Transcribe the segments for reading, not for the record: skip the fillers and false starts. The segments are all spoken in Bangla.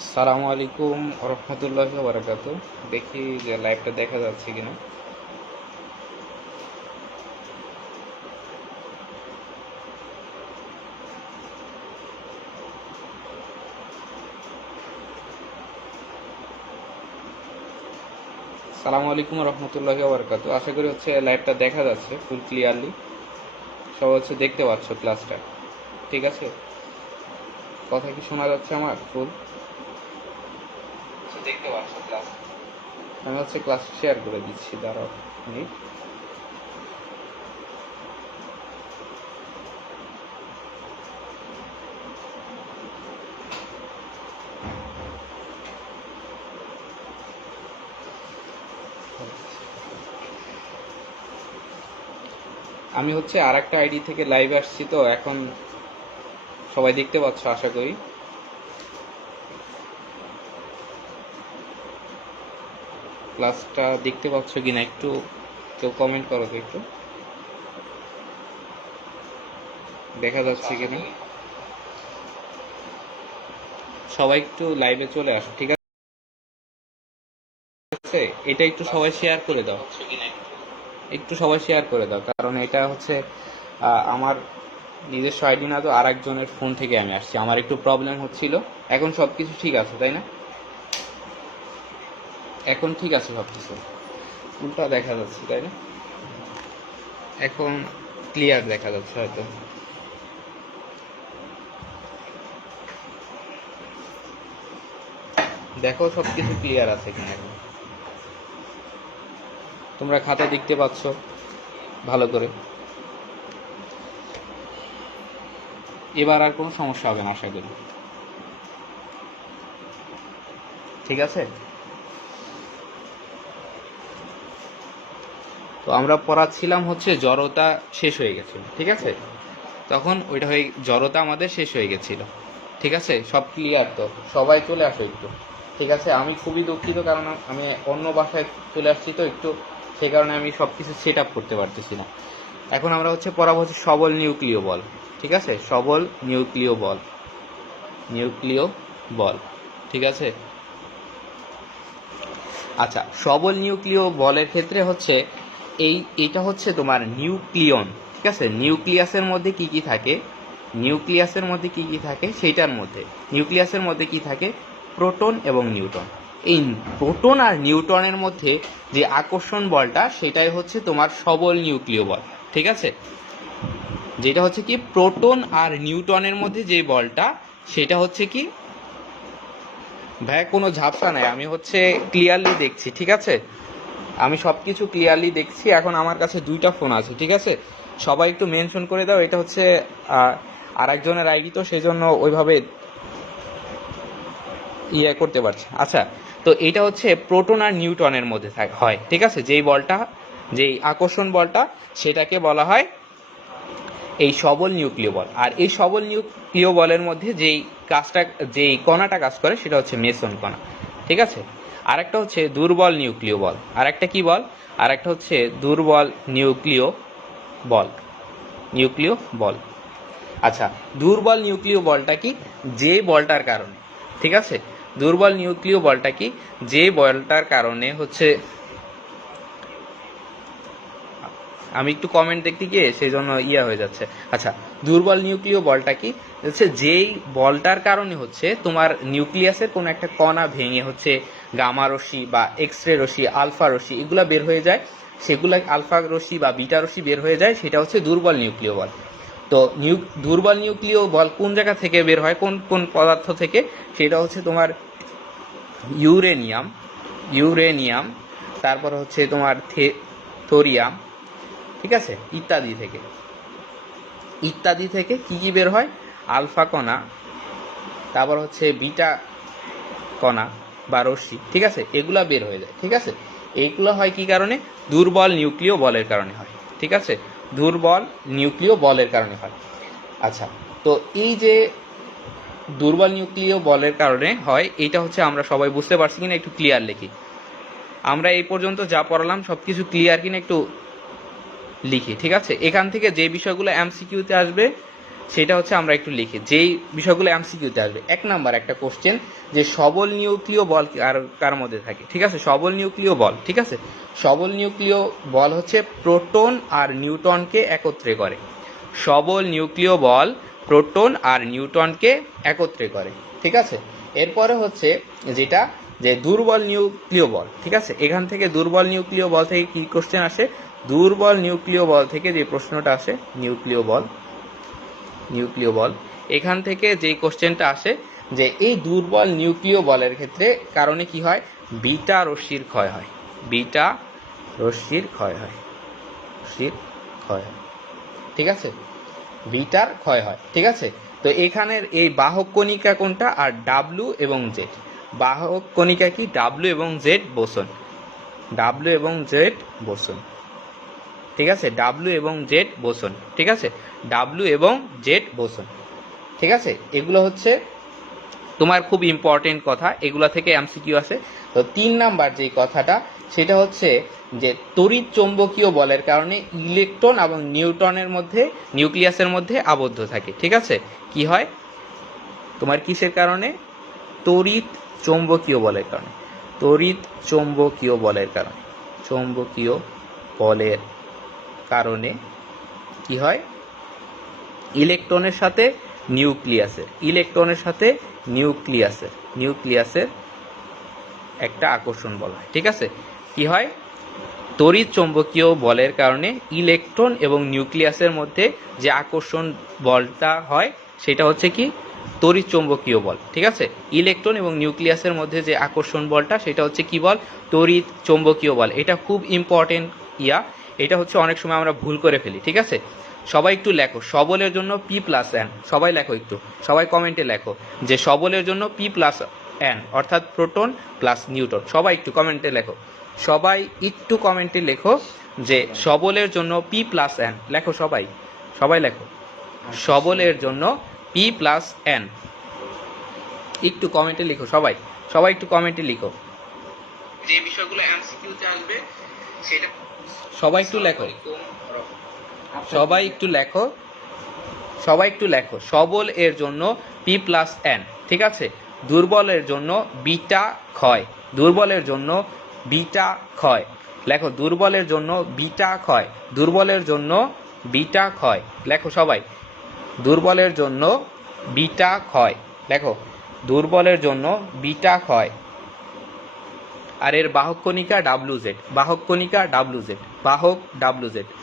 আসসালামু আলাইকুম রহমতুল্লাহি ওয়া বারাকাতু। দেখি যে লাইভটা দেখা যাচ্ছে কিনা। আসসালামু আলাইকুম রহমতুল্লাহি ওয়া বারাকাতু। আশা করি লাইভটা দেখা যাচ্ছে ফুল ক্লিয়ারলি। সব দেখতে পাচ্ছ ক্লাসটা, ঠিক আছে? কথা কি শোনা যাচ্ছে আমার ফুল? দেখতে পাচ্ছ ক্লাস? আমি ক্লাস শেয়ার করে দিচ্ছি, দাঁড়াও মিনিট। আমি আর একটা আইডি থেকে লাইভ আসছি, তো এখন সবাই দেখতে পাচ্ছ আশা করি। ক্লাসটা দেখতে পাচ্ছ কিনা একটু কেউ কমেন্ট করো তো, একটু দেখা যাচ্ছে কিনা। সবাই একটু লাইভে চলে আসো, ঠিক আছে? এটা একটু সবাই শেয়ার করে দাও, একটু সবাই শেয়ার করে দাও, কারণ এটা আমার নিজস্ব আইডি না, তো আর একজনের ফোন থেকে আমি আসছি, আমার একটু প্রবলেম হচ্ছিল। এখন সবকিছু ঠিক আছে, তাই না? এখন ঠিক আছে সবকিছু, উল্টা দেখা যাচ্ছে, তাই না? এখন ক্লিয়ার দেখা যাচ্ছে হয়তো। দেখো সবকিছু ক্লিয়ার আছে কিনা। এখন তোমরা খাতা দেখতে পাচ্ছ ভালো করে। এবার আর কোনো সমস্যা হবে না আশা করি, ঠিক আছে? তো আমরা পড়াচ্ছিলাম জড়তা শেষ হয়ে গেছিল, ঠিক আছে? তখন ওইটা জড়তা আমাদের শেষ হয়ে গেছিল, ঠিক আছে? সব ক্লিয়ার তো? সবাই চলে আসো একটু, ঠিক আছে? আমি খুবই দুঃখিত, কারণ আমি অন্য বাসায় চলে আসছি, তো একটু সেই কারণে আমি সব কিছু সেট আপ করতে পারতেছি না। এখন আমরা পড়াবো সবল নিউক্লিয় বল, ঠিক আছে? সবল নিউক্লিয় বল, নিউক্লিয় বল, ঠিক আছে? আচ্ছা, সবল নিউক্লিয় বলের ক্ষেত্রে এইটা তোমার নিউক্লিয়ন, ঠিক আছে? নিউক্লিয়াসের মধ্যে কি কি থাকে, নিউক্লিয়াসের মধ্যে কি কি থাকে সেইটার মধ্যে, নিউক্লিয়াসের মধ্যে কি থাকে? প্রোটন এবং নিউট্রন। এই প্রোটন আর নিউট্রনের মধ্যে যে আকর্ষণ বলটা, সেটাই তোমার সবল নিউক্লিয় বল, ঠিক আছে? যেটা কি প্রোটন আর নিউট্রনের মধ্যে যে বলটা, সেটা কি ভাই, কোনো ঝাপসা নাই, আমি ক্লিয়ারলি দেখছি, ঠিক আছে? আমি সব কিছু ক্লিয়ারলি দেখছি। এখন আমার কাছে দুইটা ফোন আছে, ঠিক আছে? সবাই একটু মেনশন করে দাও, এটা আর একজনের আইডি, তো সেই জন্য ওইভাবে করতে পারছে। আচ্ছা, তো এটা প্রোটন আর নিউট্রনের মধ্যে হয়, ঠিক আছে? যেই বলটা, যেই আকর্ষণ বলটা, সেটাকে বলা হয় এই সবল নিউক্লিয় বল। আর এই সবল নিউক্লিয় বলের মধ্যে যেই কণাটা কাজ করে, সেটা মেসন কণা, ঠিক আছে? আর একটা দুর্বল নিউক্লিয় বল। আর একটা কি বল? আর একটা দুর্বল নিউক্লিয় বল, নিউক্লিয় বল। আচ্ছা, দুর্বল নিউক্লিয় বলটা কি? যে বলটার কারণে, ঠিক আছে? দুর্বল নিউক্লিয় বলটা কি? যে বলটার কারণে আমি একটু কমেন্ট দেখতে গিয়ে সেই জন্য হয়ে যাচ্ছে। আচ্ছা, দুর্বল নিউক্লিয় বলটা কি? যেই বলটার কারণে তোমার নিউক্লিয়াসের কোনো একটা কণা ভেঙে গামা রশ্মি বা এক্স রে রশ্মি, আলফা রশ্মি এগুলা বের হয়ে যায়, সেগুলা আলফা রশ্মি বা বিটা রশ্মি বের হয়ে যায়, সেটা দুর্বল নিউক্লিয় বল। তো দুর্বল নিউক্লিয় বল কোন জায়গা থেকে বের হয়, কোন কোন পদার্থ থেকে? সেটা তোমার ইউরেনিয়াম, ইউরেনিয়াম, তারপর তোমার থোরিয়াম, ঠিক আছে? ইত্যাদি থেকে, ইত্যাদি থেকে কি কি বের হয়? আলফা কণা, তারপর বিটা কণা বা রশ্মি, ঠিক আছে? এগুলা বের হয়ে যায়, ঠিক আছে? এইগুলো হয় কি কারণে? দুর্বল নিউক্লিয় বলের কারণে হয়, ঠিক আছে? দুর্বল নিউক্লিয় বলের কারণে হয়। আচ্ছা, তো এই যে দুর্বল নিউক্লিয় বলের কারণে হয়, এইটা আমরা সবাই বুঝতে পারছি কিনা একটু ক্লিয়ার লিখি। আমরা এই পর্যন্ত যা পড়ালাম সবকিছু ক্লিয়ার কিনা একটু লিখি, ঠিক আছে? এখান থেকে যে বিষয়গুলো এমসিকিউতে আসবে সেটা হচ্ছে আমরা একটু লিখি, যেই বিষয়গুলো এমসিকিউতে আসবে। 1 নাম্বার একটা কোশ্চেন যে সবল নিউক্লিয় বল কার মধ্যে থাকে, ঠিক আছে? সবল নিউক্লিয় বল, ঠিক আছে? সবল নিউক্লিয় বল হচ্ছে প্রোটন আর নিউট্রনকে একত্রে করে। সবল নিউক্লিয় বল প্রোটন আর নিউট্রনকে একত্রে করে, ঠিক আছে? এরপরে হচ্ছে যেটা যে দুর্বল নিউক্লিয় বল, ঠিক আছে? এখান থেকে দুর্বল নিউক্লিয় বল থেকে কি কোশ্চেন আসে? দুর্বল নিউক্লিয় বল থেকে যে প্রশ্নটা আসে, নিউক্লিয় বল এখান থেকে যে কোশ্চেনটা আসে যে এই দুর্বল নিউক্লিয় বলের ক্ষেত্রে কারণে কি হয়? বিটা রশ্মির ক্ষয় হয়। বিটা রশ্মির ক্ষয় হয়, ঠিক আছে? বিটার ক্ষয় হয়, ঠিক আছে? তো এখানের এই বাহক কণিকা কোনটা? আর ডাব্লিউ এবং জেড। বাহক কণিকা কি? ডাব্লিউ এবং জেড বোসন। ডাব্লিউ এবং জেড বোসন, ঠিক আছে? ডাব্লিউ এবং জেড বোসন, ঠিক আছে? ডাব্লিউ এবং জেড বোসন, ঠিক আছে? এগুলো হচ্ছে তোমার খুব ইম্পর্টেন্ট কথা, এগুলো থেকে এমসিকিউ আসে। তো 3 নাম্বার যে কথাটা সেটা হচ্ছে যে তড়িৎ চৌম্বকীয় বলের কারণে ইলেকট্রন এবং নিউক্লিয়াসের মধ্যে আবদ্ধ থাকে, ঠিক আছে? কি হয় তোমার কিসের কারণে? তড়িৎ চৌম্বকীয় বলের কারণে। তড়িৎ চৌম্বকীয় বলের কারণে, চৌম্বকীয় বলের কারণে কি হয়? ইলেকট্রনের সাথে নিউক্লিয়াসের একটা আকর্ষণ বল হয়, ঠিক আছে? কি হয়? তড়িৎ চৌম্বকীয় বলের কারণে ইলেকট্রন এবং নিউক্লিয়াসের মধ্যে যে আকর্ষণ বলটা হয় সেটা হচ্ছে কি? তড়িৎ চৌম্বকীয় বল, ঠিক আছে? ইলেকট্রন এবং নিউক্লিয়াসের মধ্যে যে আকর্ষণ বলটা সেটা হচ্ছে কি বল? তড়িৎ চৌম্বকীয় বল। এটা খুব ইম্পর্টেন্ট এটা হচ্ছে অনেক সময় আমরা ভুল করে ফেলি, ঠিক আছে? সবাই একটু লেখো, সবলের জন্য P+N। সবাই লেখো, একটু সবাই কমেন্টে লেখো যে সবলের জন্য P+N অর্থাৎ প্রোটন প্লাস নিউট্রন। সবাই একটু কমেন্টে লেখো, সবাই একটু কমেন্টে লেখো যে সবলের জন্য P+N। লেখো সবাই লেখো সবলের জন্য P+N। একটু কমেন্টে লিখো, সবাই একটু কমেন্টে লিখো যে বিষয়গুলো এমসিকিউতে আসবে সেটা। সবাই একটু লেখো, সবল এর জন্য P+N, ঠিক আছে? দুর্বলের জন্য বিটা ক্ষয়। লেখো দুর্বলের জন্য বিটা ক্ষয়। লেখো সবাই দুর্বলের জন্য বিটা ক্ষয়। লেখো দুর্বলের জন্য বিটা ক্ষয়। আর এর বাহক কণিকা WZ।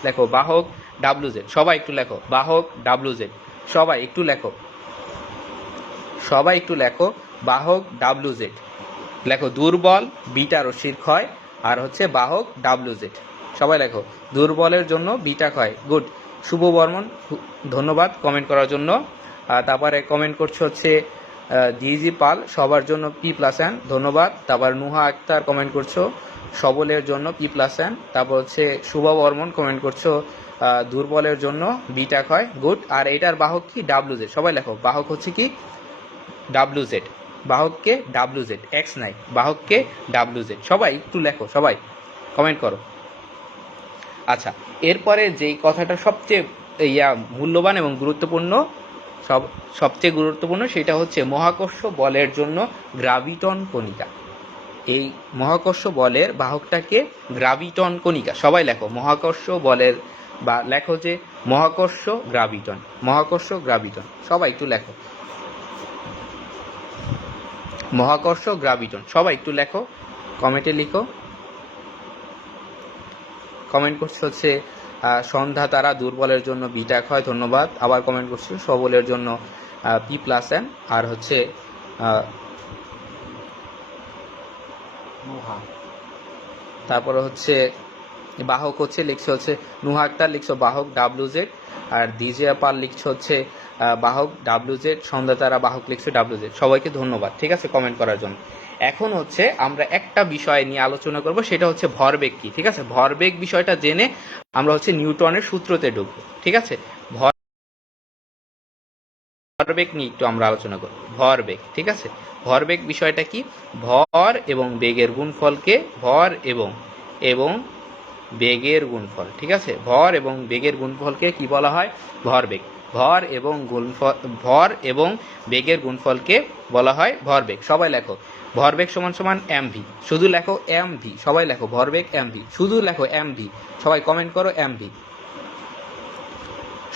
লেখো বাহক WZ। সবাই একটু লেখো বাহক WZ। সবাই একটু লেখো বাহক WZ। লেখো দুর্বল বিটা রশ্মির ক্ষয় আর হচ্ছে বাহক WZ। সবাই লেখো দুর্বলের জন্য বিটা ক্ষয়। গুড। শুভ বর্মন, ধন্যবাদ কমেন্ট করার জন্য। তারপরে কমেন্ট করছে হচ্ছে ডিজি পাল, সবার জন্য P+N, ধন্যবাদ। তারপর নুহা আক্তার কমেন্ট করছো সবলের জন্য P+N। তারপর হচ্ছে শুভ বর্মন কমেন্ট করছো দুর্বলের জন্য বিটা ক্ষয়। গুড। আর এটার বাহক কি? WZ। সবাই লেখো বাহক হচ্ছে কি? WZ। বাহককে WZ, X নাই, বাহককে WZ। সবাই একটু লেখো, সবাই কমেন্ট করো। আচ্ছা, এরপরে যেই কথাটা সবচেয়ে মূল্যবান এবং সবচেয়ে গুরুত্বপূর্ণ সেটা হচ্ছে মহাকর্ষ বলের জন্য গ্রাভিটন কণিকা। এই মহাকর্ষ বলের বাহকটাকে গ্রাভিটন কণিকা। সবাই লেখো মহাকর্ষ বলের, বা লেখো যে মহাকর্ষ গ্রাভিটন। সবাই একটু লেখো মহাকর্ষ গ্রাভিটন। সবাই একটু লেখো, কমেন্টে লিখো। কমেন্ট করছে হচ্ছে সন্ধ্যা তারা দুর্বলের জন্য বিটা ক্ষয়, ধন্যবাদ। আবার কমেন্ট করছে সবলের জন্য P+N। আর হচ্ছে তারপরে হচ্ছে বাহক হচ্ছে লিখছে হচ্ছে নুহা আক্তার লিখছো বাহক WZ। আর ডিজে পাল লিখছো হচ্ছে বাহক WZ। সন্ধ্যা তারা বাহক লিখছো WZ। সবাইকে ধন্যবাদ, ঠিক আছে, কমেন্ট করার জন্য। এখন হচ্ছে আমরা একটা বিষয় নিয়ে আলোচনা করব, সেটা হচ্ছে ভরবেগ কি, ঠিক আছে? ভরবেগ বিষয়টা জেনে আমরা হচ্ছে নিউটনের সূত্রতে ঢুকবো, ঠিক আছে? ভরবেগ নিয়ে একটু আমরা আলোচনা করব। ভরবেগ, ঠিক আছে? ভরবেগ বিষয়টা কি? ভর এবং বেগের গুণফলকে বেগের গুণফল, ঠিক আছে? ভর এবং বেগের গুণফলকে কি বলা হয়? ভরবেগ। ভর এবং বেগের গুণফলকে বলা হয় ভরবেগ। সবাই লেখো ভরবেগ সমান সমান mv, শুধু লেখো mv, সবাই লেখো ভরবেগ mv, শুধু লেখো mv, সবাই কমেন্ট করো mv,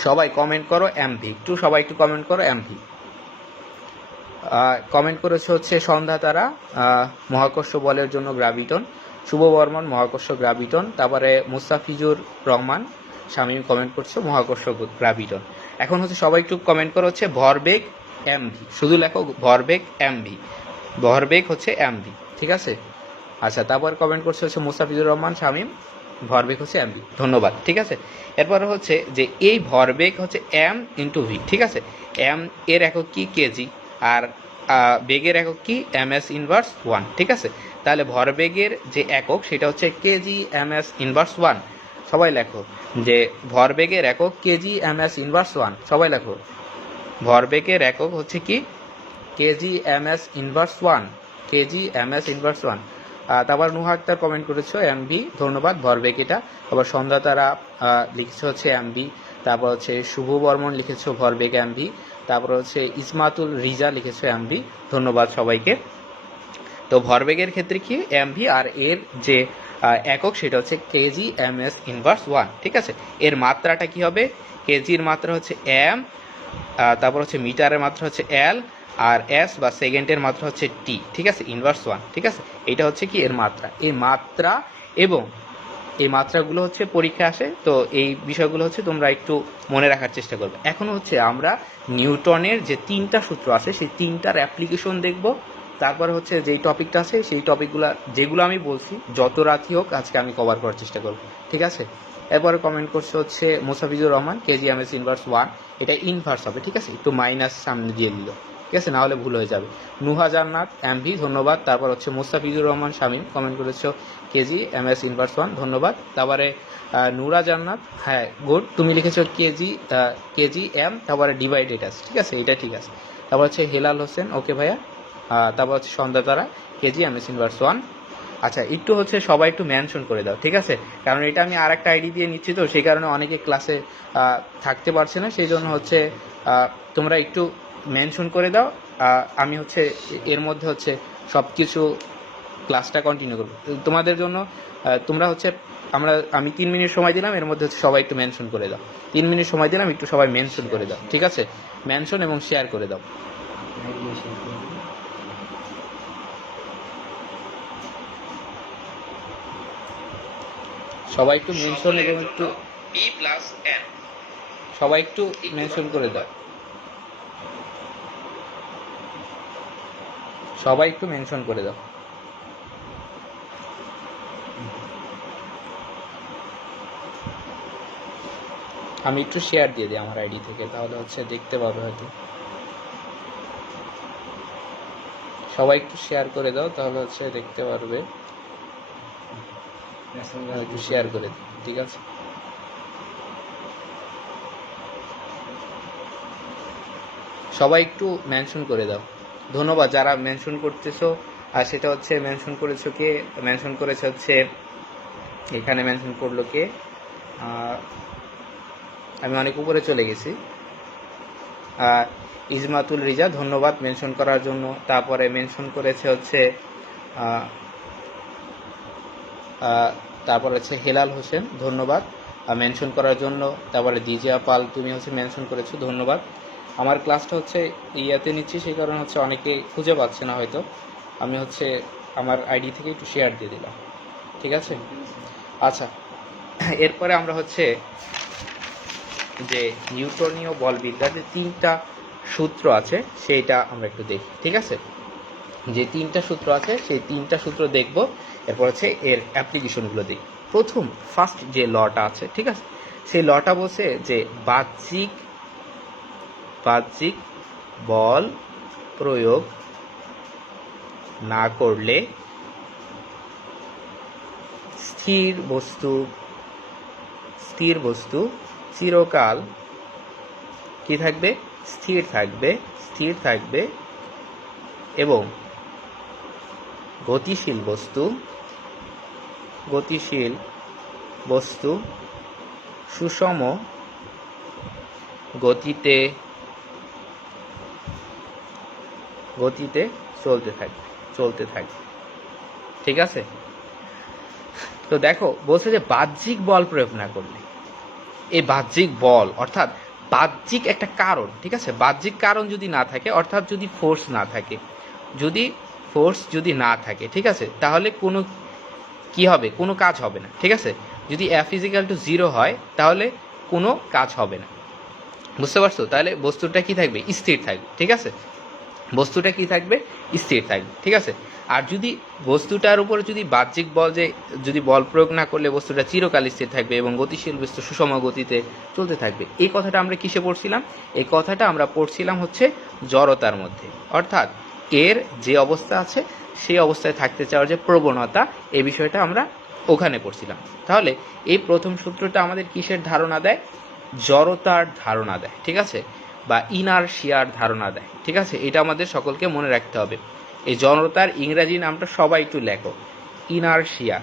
সবাই কমেন্ট করো mv, সবাই একটু কমেন্ট করো mv। কমেন্ট করেছে হচ্ছে সন্ধ্যা তারা মহাকর্ষ বলের জন্য গ্রাভিটন, শুভ বর্মন মহাকর্ষ গ্রাভিটন, তারপরে মুস্তাফিজুর রহমান শামীম কমেন্ট করছে মহাকর্ষ গ্রাভিটন। এখন হচ্ছে সবাই একটু কমেন্ট করো হচ্ছে ভরবেগ mv, শুধু লেখো ভরবেগ mv, ভরবেগ হচ্ছে mv, ঠিক আছে। আচ্ছা, তারপর কমেন্ট করছে হচ্ছে মুস্তাফিজুর রহমান শামীম, ভরবেগ হচ্ছে mv, ধন্যবাদ, ঠিক আছে। এরপর হচ্ছে যে এই ভরবেগ হচ্ছে m ইন্টু ভি, ঠিক আছে। m এর একক কি কেজি, আর বেগের একক কি ms ইনভার্স 1, ঠিক আছে। তাহলে ভরবেগের যে একক সেটা হচ্ছে কেজি ms ইনভার্স 1, সবাই লেখো যে ভরবেগের একক কেজি ms ইনভার্স 1, সবাই লেখো ভরবেগের একক হচ্ছে কি KG ms inverse 1, KG ms inverse 1। তারপর নুহা আক্তার কমেন্ট করেছো এমভি, ধন্যবাদ, ভরবেগ এটা। তারপর সন্ধ্যা তারা লিখেছে হচ্ছে এমভি, তারপর হচ্ছে শুভ বর্মন লিখেছো ভরবেগ এমভি, তারপর হচ্ছে ইসমাতুল রিজা লিখেছো এমভি, ধন্যবাদ সবাইকে। তো ভরবেগের ক্ষেত্রে কি এমভি, আর এর যে একক সেটা হচ্ছে কেজি ms ইনভার্স 1, ঠিক আছে। এর মাত্রাটা কি হবে, কেজির মাত্রা হচ্ছে m, তারপর হচ্ছে মিটারের মাত্রা হচ্ছে l, আর s বা সেকেন্ডের মাত্রা হচ্ছে t, ঠিক আছে, ইনভার্স 1, ঠিক আছে। এটা হচ্ছে কি এর মাত্রা, এই মাত্রা এবং এই মাত্রাগুলো হচ্ছে পরীক্ষা আসে, তো এই বিষয়গুলো হচ্ছে তোমরা একটু মনে রাখার চেষ্টা করবে। এখন হচ্ছে আমরা নিউটনের যে 3টা সূত্র আছে সেই 3টার অ্যাপ্লিকেশন দেখব, তারপরে হচ্ছে যেই টপিকটা আছে সেই টপিকগুলো যেগুলো আমি বলছি যত রাতই হোক আজকে আমি কভার করার চেষ্টা করব, ঠিক আছে। এরপরে কমেন্ট করছে হচ্ছে মোসাফিজুর রহমান কেজি ms ইনভার্স 1, এটা ইনভার্স হবে, ঠিক আছে, একটু মাইনাস সামনে দিয়ে দিল, ঠিক আছে, না হলে ভুল হয়ে যাবে। নুহা জান্নাত এমভি, ধন্যবাদ। তারপর হচ্ছে মোস্তাফিজুর রহমান শামীম কমেন্ট করেছো কেজি ms ইনভার্স 1, ধন্যবাদ। তারপরে নুরা জান্নাত, হ্যাঁ গুড, তুমি লিখেছো কেজি এম, তারপরে ডিভাইডেড আছে, ঠিক আছে, এটা ঠিক আছে। তারপর হচ্ছে হেলাল হোসেন, ওকে ভাইয়া। তারপর হচ্ছে সন্ধ্যা তারা কেজি ms ইনভার্স 1। আচ্ছা, একটু হচ্ছে সবাই একটু মেনশন করে দাও, ঠিক আছে, কারণ এটা আমি আর একটা আইডি দিয়ে নিচ্ছি, তো সেই কারণে অনেকে ক্লাসে থাকতে পারছে না, সেই জন্য হচ্ছে তোমরা একটু মেনশন করে দাও। আমি হচ্ছে এর মধ্যে হচ্ছে সব কিছু ক্লাসটা কন্টিনিউ করবো তোমাদের জন্য। তোমরা হচ্ছে আমি 3 মিনিট সময় দিলাম, এর মধ্যে হচ্ছে সবাই একটু মেনশন করে দাও, 3 মিনিট সময় দিলাম, একটু সবাই মেনশন করে দাও, ঠিক আছে, মেনশন এবং শেয়ার করে দাও। সবাই একটু মেনশন এবং একটু সবাই একটু মেনশন করে দাও, সবাই একটু মেনশন করে দাও। আমি একটু শেয়ার দিয়ে দিই আমার আইডি থেকে, তাহলে হচ্ছে দেখতে পাবে হয়তো। সবাই একটু শেয়ার করে দাও, তাহলে হচ্ছে দেখতে পারবে, একটু শেয়ার করে দিই, ঠিক আছে। সবাই একটু মেনশন করে দাও, ধন্যবাদ যারা মেনশন করতেছো। আর সেটা হচ্ছে মেনশন করেছো কে, মেনশন করেছে হচ্ছে এখানে মেনশন করলো কে, আমি অনেক উপরে চলে গেছি। ইজমাতুল রিজা, ধন্যবাদ মেনশন করার জন্য। তারপরে মেনশন করেছে হচ্ছে তারপর হচ্ছে হেলাল হোসেন, ধন্যবাদ মেনশন করার জন্য। তারপরে দিজিয়া পাল, তুমি হচ্ছে মেনশন করেছো, ধন্যবাদ। আমার ক্লাসটা হচ্ছে ইয়াতে নিচ্ছি, সেই কারণে হচ্ছে অনেকে খুঁজে পাচ্ছে না হয়তো, আমি হচ্ছে আমার আইডি থেকে একটু শেয়ার দিয়ে দিলাম, ঠিক আছে। আচ্ছা, এরপরে আমরা হচ্ছে যে নিউটনীয় বলবিদ্যার যে 3টা সূত্র আছে সেইটা আমরা একটু দেখি, ঠিক আছে। যে 3টা সূত্র আছে সেই 3টা সূত্র দেখব, এরপর হচ্ছে এর অ্যাপ্লিকেশনগুলো দেখি। প্রথম ফার্স্ট যে লটা আছে, ঠিক আছে, সেই লটা বলছে যে বাহ্যিক বল প্রয়োগ না করলে স্থির বস্তু চিরকাল কি থাকবে, স্থির থাকবে এবং গতিশীল বস্তু সুষম গতিতে গতিতে চলতে থাকবে। ঠিক আছে, তো দেখো বলছে যে বাহ্যিক বল প্রয়োগ না করলে, এই বাহ্যিক বল অর্থাৎ বাহ্যিক একটা কারণ, ঠিক আছে, বাহ্যিক কারণ যদি না থাকে, অর্থাৎ যদি ফোর্স না থাকে, যদি না থাকে, ঠিক আছে, তাহলে কোনো কি হবে, কোনো কাজ হবে না। ঠিক আছে, যদি F = 0 হয় তাহলে কোনো কাজ হবে না। বুঝতে পারছো? তাহলে বস্তুটা কি থাকবে, স্থির থাকবে। ঠিক আছে, বস্তুটা কি থাকবে, স্থির থাকবে। ঠিক আছে, আর যদি বস্তুটার উপরে যদি বাহ্যিক বল, যে যদি বল প্রয়োগ না করলে বস্তুটা চিরকাল স্থির থাকবে এবং গতিশীল বস্তু সুষম গতিতে চলতে থাকবে। এই কথাটা আমরা কিসে পড়ছিলাম? এই কথাটা আমরা পড়ছিলাম হচ্ছে জড়তার মধ্যে, অর্থাৎ এর যে অবস্থা আছে সেই অবস্থায় থাকতে চাওয়ার যে প্রবণতা, এই বিষয়টা আমরা ওখানে পড়ছিলাম। তাহলে এই প্রথম সূত্রটা আমাদের কিসের ধারণা দেয়? জড়তার ধারণা দেয়। ঠিক আছে, বা ইনারশিয়ার ধারণা দেয়। ঠিক আছে, এটা আমাদের সকলকে মনে রাখতে হবে। এই জড়তার ইংরেজি নামটা সবাই একটু লেখো, ইনারশিয়া,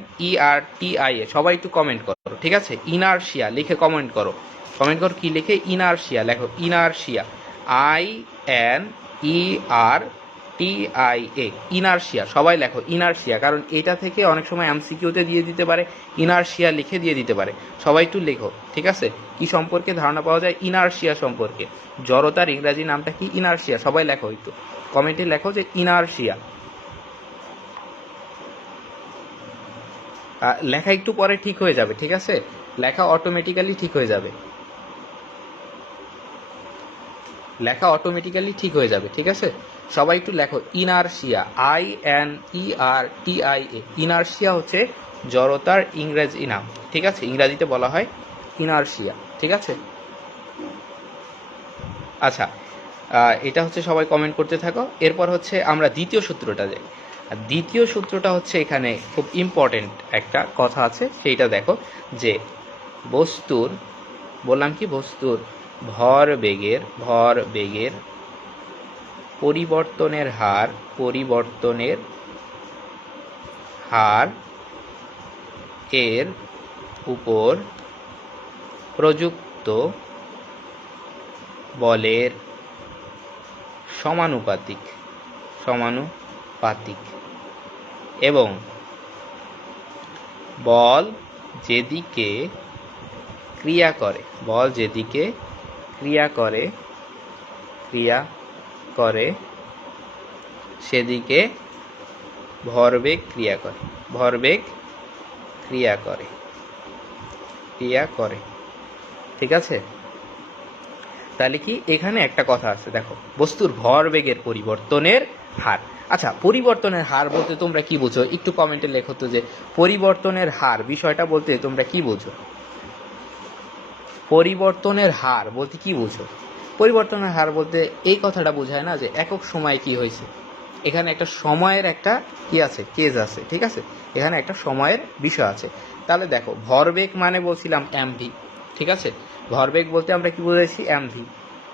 INERTIA, সবাই একটু কমেন্ট করো। ঠিক আছে, ইনারশিয়া লিখে কমেন্ট করো। কি লিখে? ইনারশিয়া লেখো, ইনারশিয়া, INERTIA, ইনারশিয়া, সবাই লেখো ইনারশিয়া, কারণ এটা থেকে অনেক সময় MCQতে দিয়ে দিতে পারে, ইনারশিয়া লিখে দিয়ে দিতে পারে। সবাই একটু লেখো। ঠিক আছে, কি সম্পর্কে ধারণা পাওয়া যায়? ইনারশিয়া সম্পর্কে। জড়তার ইংরাজি নামটা কি? ইনারশিয়া। সবাই লেখো, একটু কমেন্টে লেখো যে ইনারশিয়া। লেখা একটু পরে ঠিক হয়ে যাবে। ঠিক আছে, লেখা অটোমেটিক্যালি ঠিক হয়ে যাবে, ঠিক আছে, সবাই একটু লেখো ইনারশিয়া, INERTIA। ইনারশিয়া হচ্ছে জড়তার ইংরেজি নাম। ঠিক আছে, ইংরাজিতে বলা হয় ইনারশিয়া। ঠিক আছে, আচ্ছা, এটা হচ্ছে সবাই কমেন্ট করতে থাকো। এরপর হচ্ছে আমরা দ্বিতীয় সূত্রটা যাই। দ্বিতীয় সূত্রটা হচ্ছে এখানে খুব ইম্পর্টেন্ট একটা কথা আছে, সেইটা দেখো, যে বস্তুর, বললাম কি, বস্তুর ভরবেগের পরিবর্তনের হার এর উপর প্রযুক্ত বলের সমানুপাতিক এবং বল যেদিকে ক্রিয়া করে সেদিকে ভরবেগ ক্রিয়া করে। ঠিক আছে, তাহলে কি এখানে একটা কথা আছে, দেখো, বস্তুর ভরবেগের পরিবর্তনের হার। আচ্ছা, পরিবর্তনের হার বলতে তোমরা কি বুঝো? একটু কমেন্টে লেখো তো, যে পরিবর্তনের হার বিষয়টা বলতে তোমরা কি বুঝো? পরিবর্তনের হার বলতে কি বুঝো? পরিবর্তনের হার বলতে এই কথাটা বোঝায় না যে একক সময়ে কি হয়েছে, এখানে একটা সময়ের একটা কি আছে, কেজ আছে। ঠিক আছে, এখানে একটা সময়ের বিষয় আছে। তাহলে দেখো, ভরবেগ মানে বলছিলাম mv। ঠিক আছে, ভরবেগ বলতে আমরা কি বুঝেছি? mv।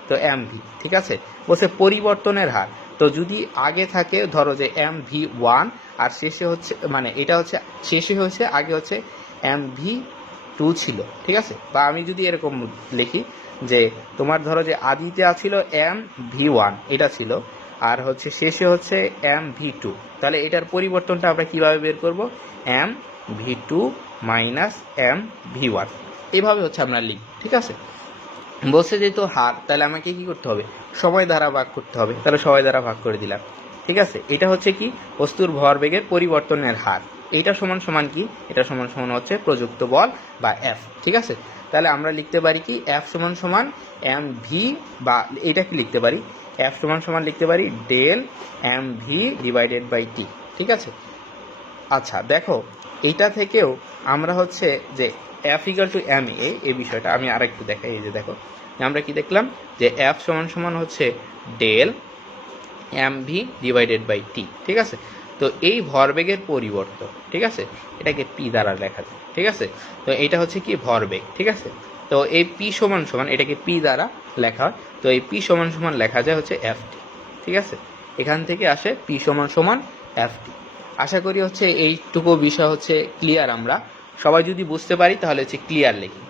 তো mv, ঠিক আছে, বলছে পরিবর্তনের হার। তো যদি আগে থাকে ধরো যে mv1 আর শেষে হচ্ছে, মানে এটা হচ্ছে শেষে হচ্ছে, আগে হচ্ছে mv2 ছিল। ঠিক আছে, বা আমি যদি এরকম লিখি যে তোমার ধরো যে আদিতে ছিল mv1, এটা ছিল, আর হচ্ছে শেষে হচ্ছে mv2, তাহলে এটার পরিবর্তনটা আমরা কিভাবে বের করব? mv2 মাইনাস mv1, এইভাবে হচ্ছে আমরা লিখব। ঠিক আছে, বলছে যেহেতু হার, তাহলে আমাকে কি করতে হবে? সময় দ্বারা ভাগ করতে হবে। তাহলে সময় দ্বারা ভাগ করে দিলাম। ঠিক আছে, এটা হচ্ছে কি? বস্তুর ভরবেগের পরিবর্তনের হার। এটা সমান সমান কি? এটা সমান সমান হচ্ছে প্রযুক্ত বল বা F। ঠিক আছে, তাহলে আমরা লিখতে পারি কি? F সমান সমান mv, বা এটা কি লিখতে পারি? F সমান সমান লিখতে পারি del mv divided by t। ঠিক আছে, আচ্ছা দেখো, এইটা থেকেও আমরা হচ্ছে যে F = ma, এই বিষয়টা আমি আরেকটু দেখাই। এই যে দেখো, আমরা কি দেখলাম যে F সমান সমান হচ্ছে del mv divided by t। ঠিক আছে, তো এই ভরবেগের পরিবর্তন, ঠিক আছে, এটাকে p দ্বারা লেখা যায়। ঠিক আছে, তো এটা হচ্ছে কি? ভরবেগ। ঠিক আছে, তো এই p সমান সমান, এটাকে p দ্বারা লেখা হয়, তো এই p সমান সমান লেখা যায় হচ্ছে ft। ঠিক আছে, এখান থেকে আসে p সমান সমান ft। আশা করি হচ্ছে এইটুকু বিষয় হচ্ছে ক্লিয়ার। আমরা সবাই যদি বুঝতে পারি তাহলে হচ্ছে ক্লিয়ার লিখি।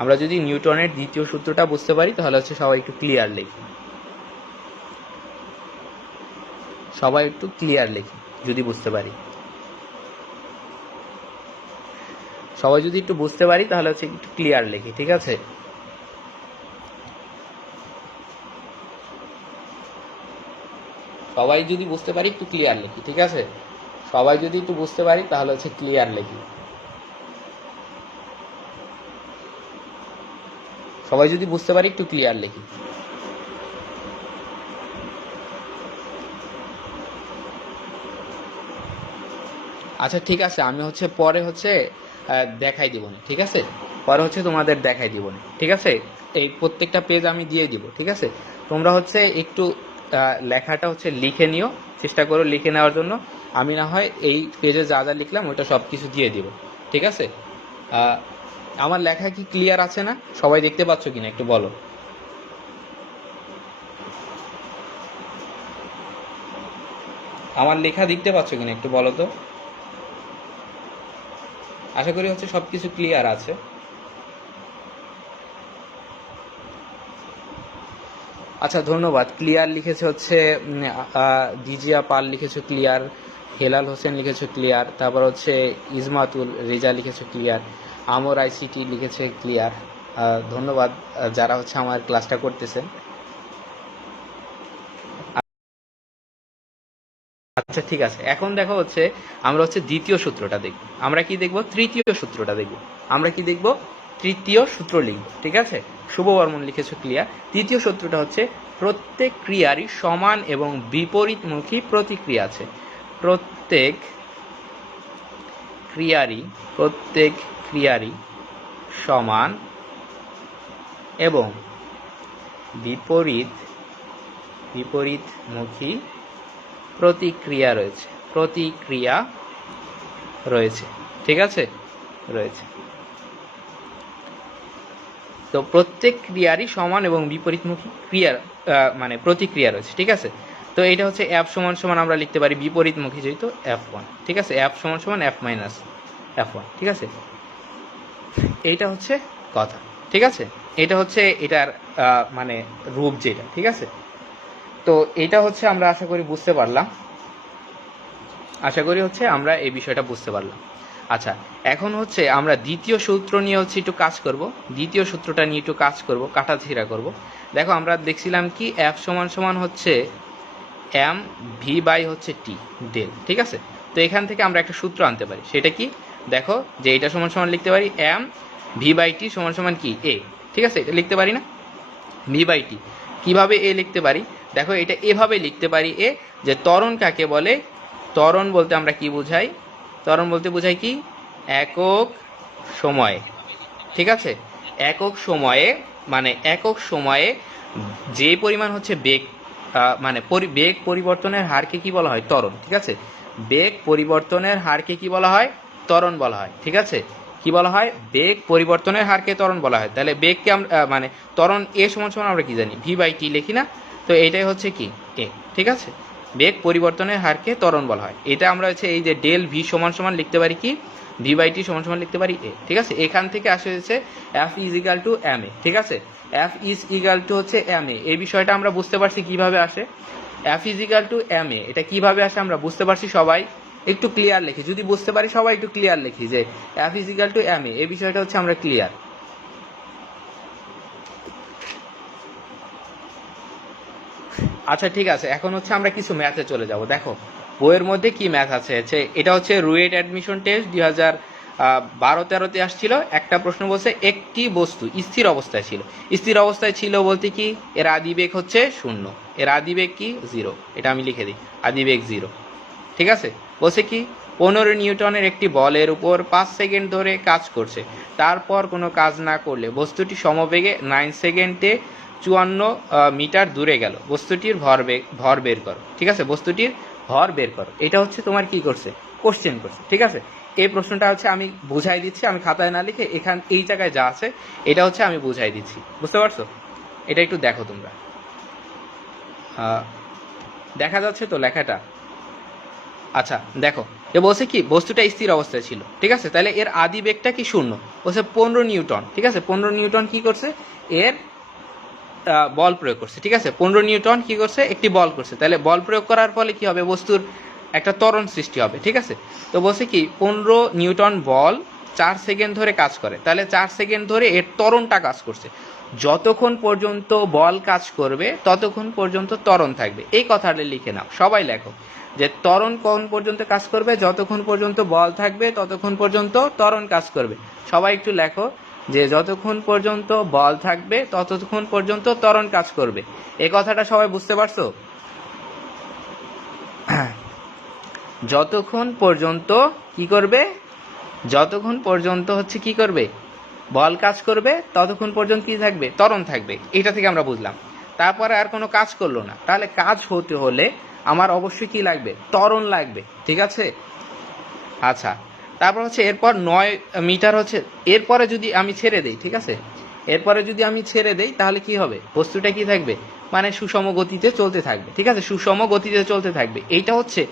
আমরা যদি নিউটনের দ্বিতীয় সূত্রটা বুঝতে পারি তাহলে হচ্ছে সবাই একটু ক্লিয়ার লিখি, সবাই একটু ক্লিয়ার লিখি যদি বুঝতে পারি। সবাই যদি একটু বুঝতে পারি তাহলে হচ্ছে একটু ক্লিয়ার লিখি, ঠিক আছে? সবাই যদি বুঝতে পারি একটু ক্লিয়ার লিখি, ঠিক আছে? সবাই যদি একটু বুঝতে পারি তাহলে হচ্ছে ক্লিয়ার লিখি। সবাই যদি বুঝতে পারি একটু ক্লিয়ার লিখি। আচ্ছা ঠিক আছে, আমি হচ্ছে পরে হচ্ছে দেখাই দিব না, ঠিক আছে? পরে হচ্ছে তোমাদের দেখাই দিব না, ঠিক আছে? এই প্রত্যেকটা পেজ আমি দিয়ে দিব, ঠিক আছে? তোমরা হচ্ছে একটু লেখাটা হচ্ছে লিখে নিও, চেষ্টা করো লিখে নেওয়ার জন্য। আমি না হয় এই পেজে যা যা লিখলাম ওইটা সব কিছু দিয়ে দিব, ঠিক আছে? আমার লেখা কি ক্লিয়ার আছে না? সবাই দেখতে পাচ্ছ কিনা একটু বলো। আমার লেখা দেখতে পাচ্ছ কিনা একটু বলো তো। আশা করি হচ্ছে সবকিছু ক্লিয়ার আছে। আচ্ছা ধন্যবাদ। ক্লিয়ার লিখেছে হচ্ছে ডিজিয়া পাল লিখেছো ক্লিয়ার, হেলাল হোসেন লিখেছো ক্লিয়ার, তারপর হচ্ছে ইজমাতুল রেজা লিখেছো ক্লিয়ার, আমর আইসিটি লিখেছে ক্লিয়ার। ধন্যবাদ যারা হচ্ছে আমার ক্লাসটা করতেছেন। আচ্ছা ঠিক আছে, এখন দেখো হচ্ছে আমরা হচ্ছে দ্বিতীয় সূত্রটা দেখব। আমরা কি দেখব? তৃতীয় সূত্রটা দেখব। আমরা কি দেখব? তৃতীয় সূত্র লিখব, ঠিক আছে? শুভ বর্মন লিখেছো ক্লিয়ার। তৃতীয় সূত্রটা হচ্ছে প্রত্যেক ক্রিয়ারই সমান এবং বিপরীতমুখী প্রতিক্রিয়া আছে। প্রত্যেক ক্রিয়ারই সমান এবং বিপরীতমুখী প্রতিক্রিয়া রয়েছে, ঠিক আছে? রয়েছে। তো প্রত্যেক ক্রিয়ারই সমান এবং বিপরীতমুখী মানে প্রতিক্রিয়া রয়েছে, ঠিক আছে? তো এটা হচ্ছে এফ সমান সমান আমরা লিখতে পারি বিপরীতমুখী যেহেতু F1, ঠিক আছে? এফ সমান সমান F মাইনাস F1, ঠিক আছে? এইটা হচ্ছে কথা, ঠিক আছে? এটা হচ্ছে এটার মানে রূপ যেটা, ঠিক আছে? তো এটা হচ্ছে আমরা আশা করি বুঝতে পারলাম। আশা করি হচ্ছে আমরা এই বিষয়টা বুঝতে পারলাম। আচ্ছা এখন হচ্ছে আমরা দ্বিতীয় সূত্র নিয়ে হচ্ছে একটু কাজ করব। দ্বিতীয় সূত্রটা নিয়ে একটু কাজ করব, কাটাছিড়া করব। দেখো আমরা দেখছিলাম কি এফ সমান সমান হচ্ছে এম ভি বাই হচ্ছে টি ডেল, ঠিক আছে? তো এখান থেকে আমরা একটা সূত্র আনতে পারি, সেটা কি? দেখো যে এটা সমান সমান লিখতে পারি এম ভি বাই টি সমান সমান কি এ, ঠিক আছে? এটা লিখতে পারি না ভি বাই টি। কীভাবে এ লিখতে পারি? দেখো এটা এভাবে লিখতে পারি এ, যে ত্বরণ কাকে বলে? ত্বরণ বলতে আমরা কি বুঝাই? ত্বরণ বলতে বুঝাই কি? একক সময়ে, ঠিক আছে? একক সময়ে যে পরিমাণ হচ্ছে বেগ, মানে বেগ পরিবর্তনের হারকে কি বলা হয়? ত্বরণ, ঠিক আছে? বেগ পরিবর্তনের হারকে কি বলা হয়? ত্বরণ বলা হয়, ঠিক আছে? কি বলা হয়? বেগ পরিবর্তনের হারকে ত্বরণ বলা হয়। তাহলে বেগকে আমরা মানে ত্বরণ এ সমান সমান আমরা কি জানি? ভি বাই টি লিখি না? তো এইটাই হচ্ছে কি এ, ঠিক আছে? বেগ পরিবর্তনের হারকে ত্বরণ বলা হয়। এটা আমরা হচ্ছে এই যে ডেল ভি সমান সমান লিখতে পারি কি? ভি বাই টি সমান সমান লিখতে পারি এ, ঠিক আছে? এখান থেকে আসে হচ্ছে F is equal to M A, ঠিক আছে? এফ ইজ ইকাল টু হচ্ছে এম এ। এই বিষয়টা আমরা বুঝতে পারছি কিভাবে আসে। F is equal to M A এটা কিভাবে আসে আমরা বুঝতে পারছি। সবাই একটু ক্লিয়ার লিখি, যদি বুঝতে পারি সবাই একটু ক্লিয়ার লিখি যে F is equal to M A, এই বিষয়টা হচ্ছে আমরা ক্লিয়ার। আচ্ছা ঠিক আছে, এখন হচ্ছে আমরা কিছু ম্যাথে চলে যাব। দেখো বইয়ের মধ্যে কি ম্যাথ আছে, এটা হচ্ছে রুয়েট অ্যাডমিশন টেস্ট 2012-13-তে আসছিল। একটা প্রশ্ন বলছে একটি বস্তু স্থির অবস্থায় ছিল। স্থির অবস্থায় ছিল বলতে কি? এর আদিবেগ হচ্ছে 0, এর আদিবেগ কি? 0। এটা আমি লিখে দিই, আদিবেগ 0, ঠিক আছে? বলছে কি 15 নিউটনের একটি বলের উপর 5 সেকেন্ড ধরে কাজ করছে, তারপর কোনো কাজ না করলে বস্তুটি সমবেগে 9 সেকেন্ডে 54 মিটার দূরে গেল। বস্তুটির ভর বের করো, ঠিক আছে? বস্তুটির ভর বের করো। এটা হচ্ছে তোমার কি করছে? কোশ্চেন করছে, ঠিক আছে? এই প্রশ্নটা হচ্ছে আমি বুঝাই দিচ্ছি, আমি খাতায় না লিখে এই জায়গায় যা আছে এটা হচ্ছে আমি বুঝাই দিচ্ছি, বুঝতে পারছো? এটা একটু দেখো তোমরা, দেখা যাচ্ছে তো লেখাটা? আচ্ছা দেখো, এ বলছে কি বস্তুটা স্থির অবস্থায় ছিল, ঠিক আছে, তাহলে এর আদি বেগটা কি শূন্য, বলছে 15 নিউটন, ঠিক আছে, 15 নিউটন কি করছে, এর বল প্রয়োগ করছে, ঠিক আছে, 15 নিউটন কি করছে, একটি বল করছে, তাহলে বল প্রয়োগ করার ফলে কি হবে, বস্তুর একটা ত্বরণ সৃষ্টি হবে, ঠিক আছে। তো বলছে কি 15 নিউটন বল 4 সেকেন্ড ধরে কাজ করে, তাহলে 4 সেকেন্ড ধরে এর ত্বরণটা কাজ করছে, যতক্ষণ পর্যন্ত বল কাজ করবে ততক্ষণ পর্যন্ত ত্বরণ থাকবে, এই কথাটা লিখে নাও, সবাই লেখো যে ত্বরণ কোন পর্যন্ত কাজ করবে, যতক্ষণ পর্যন্ত বল থাকবে ততক্ষণ পর্যন্ত ত্বরণ কাজ করবে, সবাই একটু লেখো যে যতক্ষণ পর্যন্ত বল থাকবে ততক্ষণ পর্যন্ত ত্বরণ কাজ করবে, এই কথাটা সবাই বুঝতে পারছো? যতক্ষণ পর্যন্ত কি করবে, যতক্ষণ পর্যন্ত হচ্ছে কি করবে, বল কাজ করবে ততক্ষণ পর্যন্ত কি থাকবে, ত্বরণ থাকবে, এটা থেকে আমরা বুঝলাম। তারপরে আর কোনো কাজ করলো না, তাহলে কাজ হতে হলে আমার অবশ্যই কি লাগবে, ত্বরণ লাগবে, ঠিক আছে। আচ্ছা তারপর হচ্ছে এরপর 9 মিটার হচ্ছে, এরপরে যদি আমি ছেড়ে দেই, ঠিক আছে, এরপরে যদি আমি ছেড়ে দেই তাহলে কি হবে, বস্তুটা কি থাকবে, মানে সুষম গতিতে চলতে থাকবে, ঠিক আছে, সুষম গতিতে চলতে থাকবে। এইটা হচ্ছে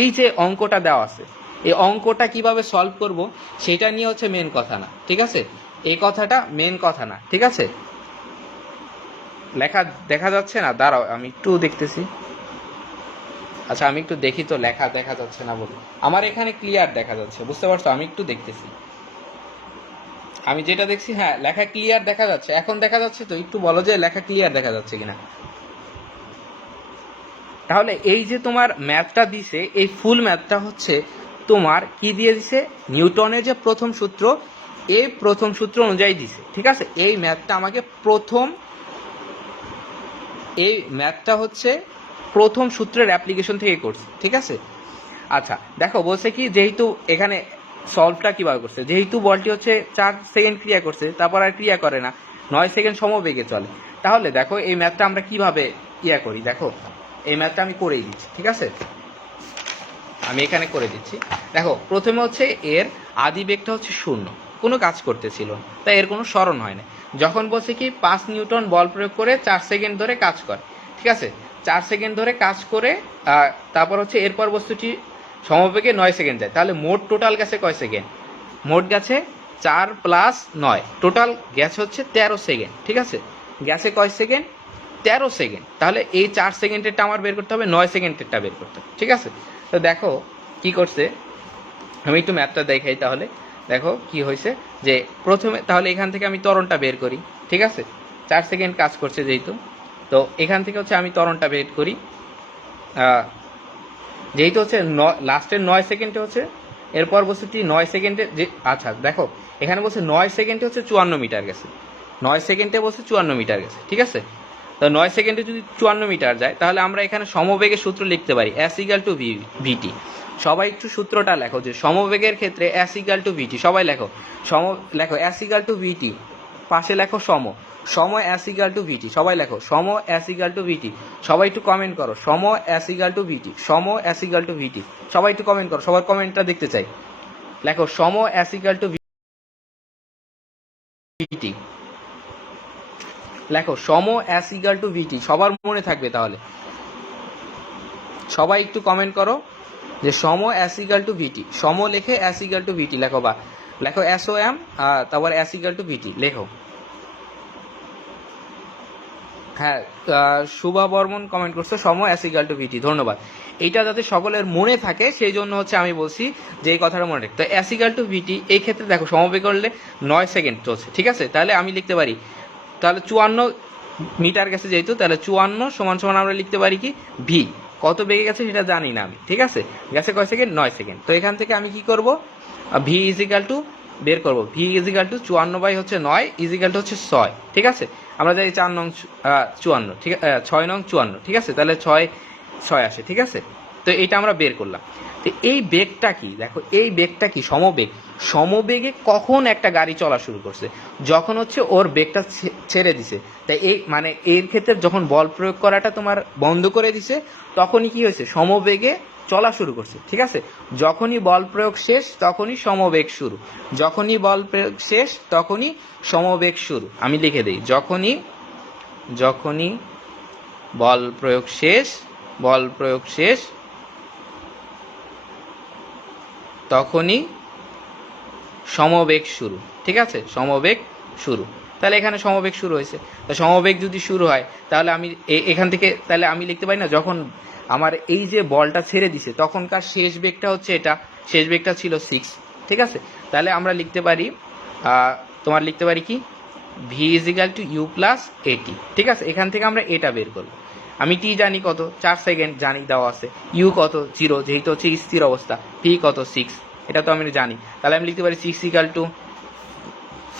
এই যে অঙ্কটা দেওয়া আছে, এই অঙ্কটা কিভাবে সলভ করব সেটা নিয়ে হচ্ছে মেন কথা না, ঠিক আছে, এই কথাটা মেন কথা না, ঠিক আছে। লেখা দেখা যাচ্ছে না, দাঁড়াও আমি একটু দেখতেছি। আচ্ছা আমি একটু দেখি তো, লেখা দেখা যাচ্ছে না বলে, আমার এখানে ক্লিয়ার দেখা যাচ্ছে, বুঝতে পারছো, আমি একটু দেখতেছি, আমি যেটা দেখছি, হ্যাঁ লেখা ক্লিয়ার দেখা যাচ্ছে, এখন দেখা যাচ্ছে তো, একটু বলো যে লেখা ক্লিয়ার দেখা যাচ্ছে কিনা। তাহলে এই যে তোমার ম্যাথটা দিছে, এই ফুল ম্যাথটা হচ্ছে তোমার কি দিয়ে দিছে, নিউটনের যে প্রথম সূত্র, এই প্রথম সূত্র অনুযায়ী দিছে, ঠিক আছে। এই ম্যাথটা আমাকে এই ম্যাথটা হচ্ছে প্রথম সূত্রের অ্যাপ্লিকেশন থেকে করছে, ঠিক আছে। আচ্ছা দেখো বলছে কি, যেহেতু এখানে সলভটা কিভাবে করছে, যেহেতু বলটি হচ্ছে 4 সেকেন্ড ক্রিয়া করছে, তারপর আর ক্রিয়া করে না, 9 সেকেন্ড সমবেগে চলে, তাহলে দেখো এই ম্যাথটা আমরা কিভাবে করি, দেখো এই ম্যাথটা আমি করেই দিচ্ছি, ঠিক আছে, আমি এখানে করে দিচ্ছি। দেখো প্রথমে হচ্ছে এর আদি বেগটা হচ্ছে 0, কোনো কাজ করতেছিল না, তাই এর কোনো স্মরণ হয় না। যখন বলছে কি 5 নিউটন বল প্রয়োগ করে 4 সেকেন্ড ধরে কাজ করে, ঠিক আছে, 4 সেকেন্ড ধরে কাজ করে, তারপর হচ্ছে এরপর বস্তুটি সমবেগে 9 সেকেন্ড যায়, তাহলে মোট টোটাল গেছে কয় সেকেন্ড, মোট গেছে 4 + 9, টোটাল গেছে হচ্ছে 13 সেকেন্ড, ঠিক আছে, গেছে কয় সেকেন্ড, 13 সেকেন্ড, তাহলে এই 4 সেকেন্ডেরটা আমার বের করতে হবে, 9 সেকেন্ডেরটা বের করতে হবে, ঠিক আছে। তো দেখো কি করছে, আমি একটু ম্যাথটা দেখাই, তাহলে দেখো কি হয়েছে, যে প্রথমে তাহলে এখান থেকে আমি ত্বরণটা বের করি, ঠিক আছে, 4 সেকেন্ড কাজ করছে যেহেতু, তো এখান থেকে হচ্ছে আমি ত্বরণটা বের করি, যেহেতু হচ্ছে লাস্টের 9 সেকেন্ডে হচ্ছে, এরপর বস্তুটি 9 সেকেন্ডে যে, আচ্ছা দেখো এখানে বলছে 9 সেকেন্ডে হচ্ছে 54 মিটার গেছে, 9 সেকেন্ডে বলছে 54 মিটার গেছে, ঠিক আছে। তো 9 সেকেন্ডে যদি 54 মিটার যায়, তাহলে আমরা এখানে সমবেগের সূত্র লিখতে পারি, S = VT। সবাই একটু সূত্রটা লেখো, যে সমবেগের ক্ষেত্রে S = VT, সবাই লেখো, লেখো S = VT, পাশে লেখো সম S = VT, সবাই লেখো সম S = VT, সবাই একটু কমেন্ট করো সম S = VT, সম S = VT, সবাই একটু কমেন্ট করো, সবার কমেন্টটা দেখতে চাই, লেখো সম S = VT, লেখো সম S = VT, সবার মনে থাকবে, তাহলে সবাই একটু কমেন্ট করো যে সম S = VT, সম লেখে S = VT লেখো, বা লেখো SOM, তারপর S = VT লেখো। হ্যাঁ শুভা বর্মন কমেন্ট করছে সম S = VT, ধন্যবাদ। এইটা যাতে সকলের মনে থাকে সেই জন্য হচ্ছে আমি বলছি যে এই কথাটা মনে রাখতে। তো S = VT, এই ক্ষেত্রে দেখো সমবেগ করলে 9 সেকেন্ড চলছে, ঠিক আছে, তাহলে আমি লিখতে পারি, তাহলে 54 মিটার গেছে যেহেতু, তাহলে 54 = আমরা লিখতে পারি কি V, কত বেগে গেছে সেটা জানি না আমি, ঠিক আছে, গেছে কয় সেকেন্ড, 9 সেকেন্ড। তো এখান থেকে আমি কি করব, V = বের করব, V = 54/9 = হচ্ছে 6, ঠিক আছে, আমরা যাই 4 নং 54, ঠিক আছে, 6 নং 54, ঠিক আছে, তাহলে 6 আসে, ঠিক আছে। তো এইটা আমরা বের করলাম। তো এই বেগটা কি, দেখো এই বেগটা কি, সমবেগে কখন একটা গাড়ি চলা শুরু করছে, যখন হচ্ছে ওর বেগটা ছেড়ে দিছে, তাই এই মানে এর ক্ষেত্রে যখন বল প্রয়োগ করাটা তোমার বন্ধ করে দিছে, তখনই কি হয়েছে, সমবেগে চলা শুরু করছে, ঠিক আছে। যখনই বল প্রয়োগ শেষ তখনই সমবেগ শুরু, যখনই বল প্রয়োগ শেষ তখনই সমবেগ শুরু, আমি লিখে দিই, যখনই বল প্রয়োগ শেষ তখনই সমবেগ শুরু। ঠিক আছে, সমবেগ শুরু। তাহলে এখানে সমবেগ শুরু হয়েছে। তো সমবেগ যদি শুরু হয় তাহলে আমি এখান থেকে তাহলে আমি লিখতে পারি না, যখন আমার এই যে বলটা ছেড়ে দিছে তখনকার শেষ বেগটা হচ্ছে এটা, শেষ বেগটা ছিল 6। ঠিক আছে, তাহলে আমরা লিখতে পারি তোমার লিখতে পারি কি V is equal to U plus at. ঠিক আছে, এখান থেকে আমরা এটা বের করব। আমি টি জানি কত 4 সেকেন্ড জানি দেওয়া আছে, ইউ কত 0 যেহেতু হচ্ছে স্থির অবস্থা, ভি কত 6 এটা তো আমি জানি। তাহলে আমি লিখতে পারি 6 ইকাল টু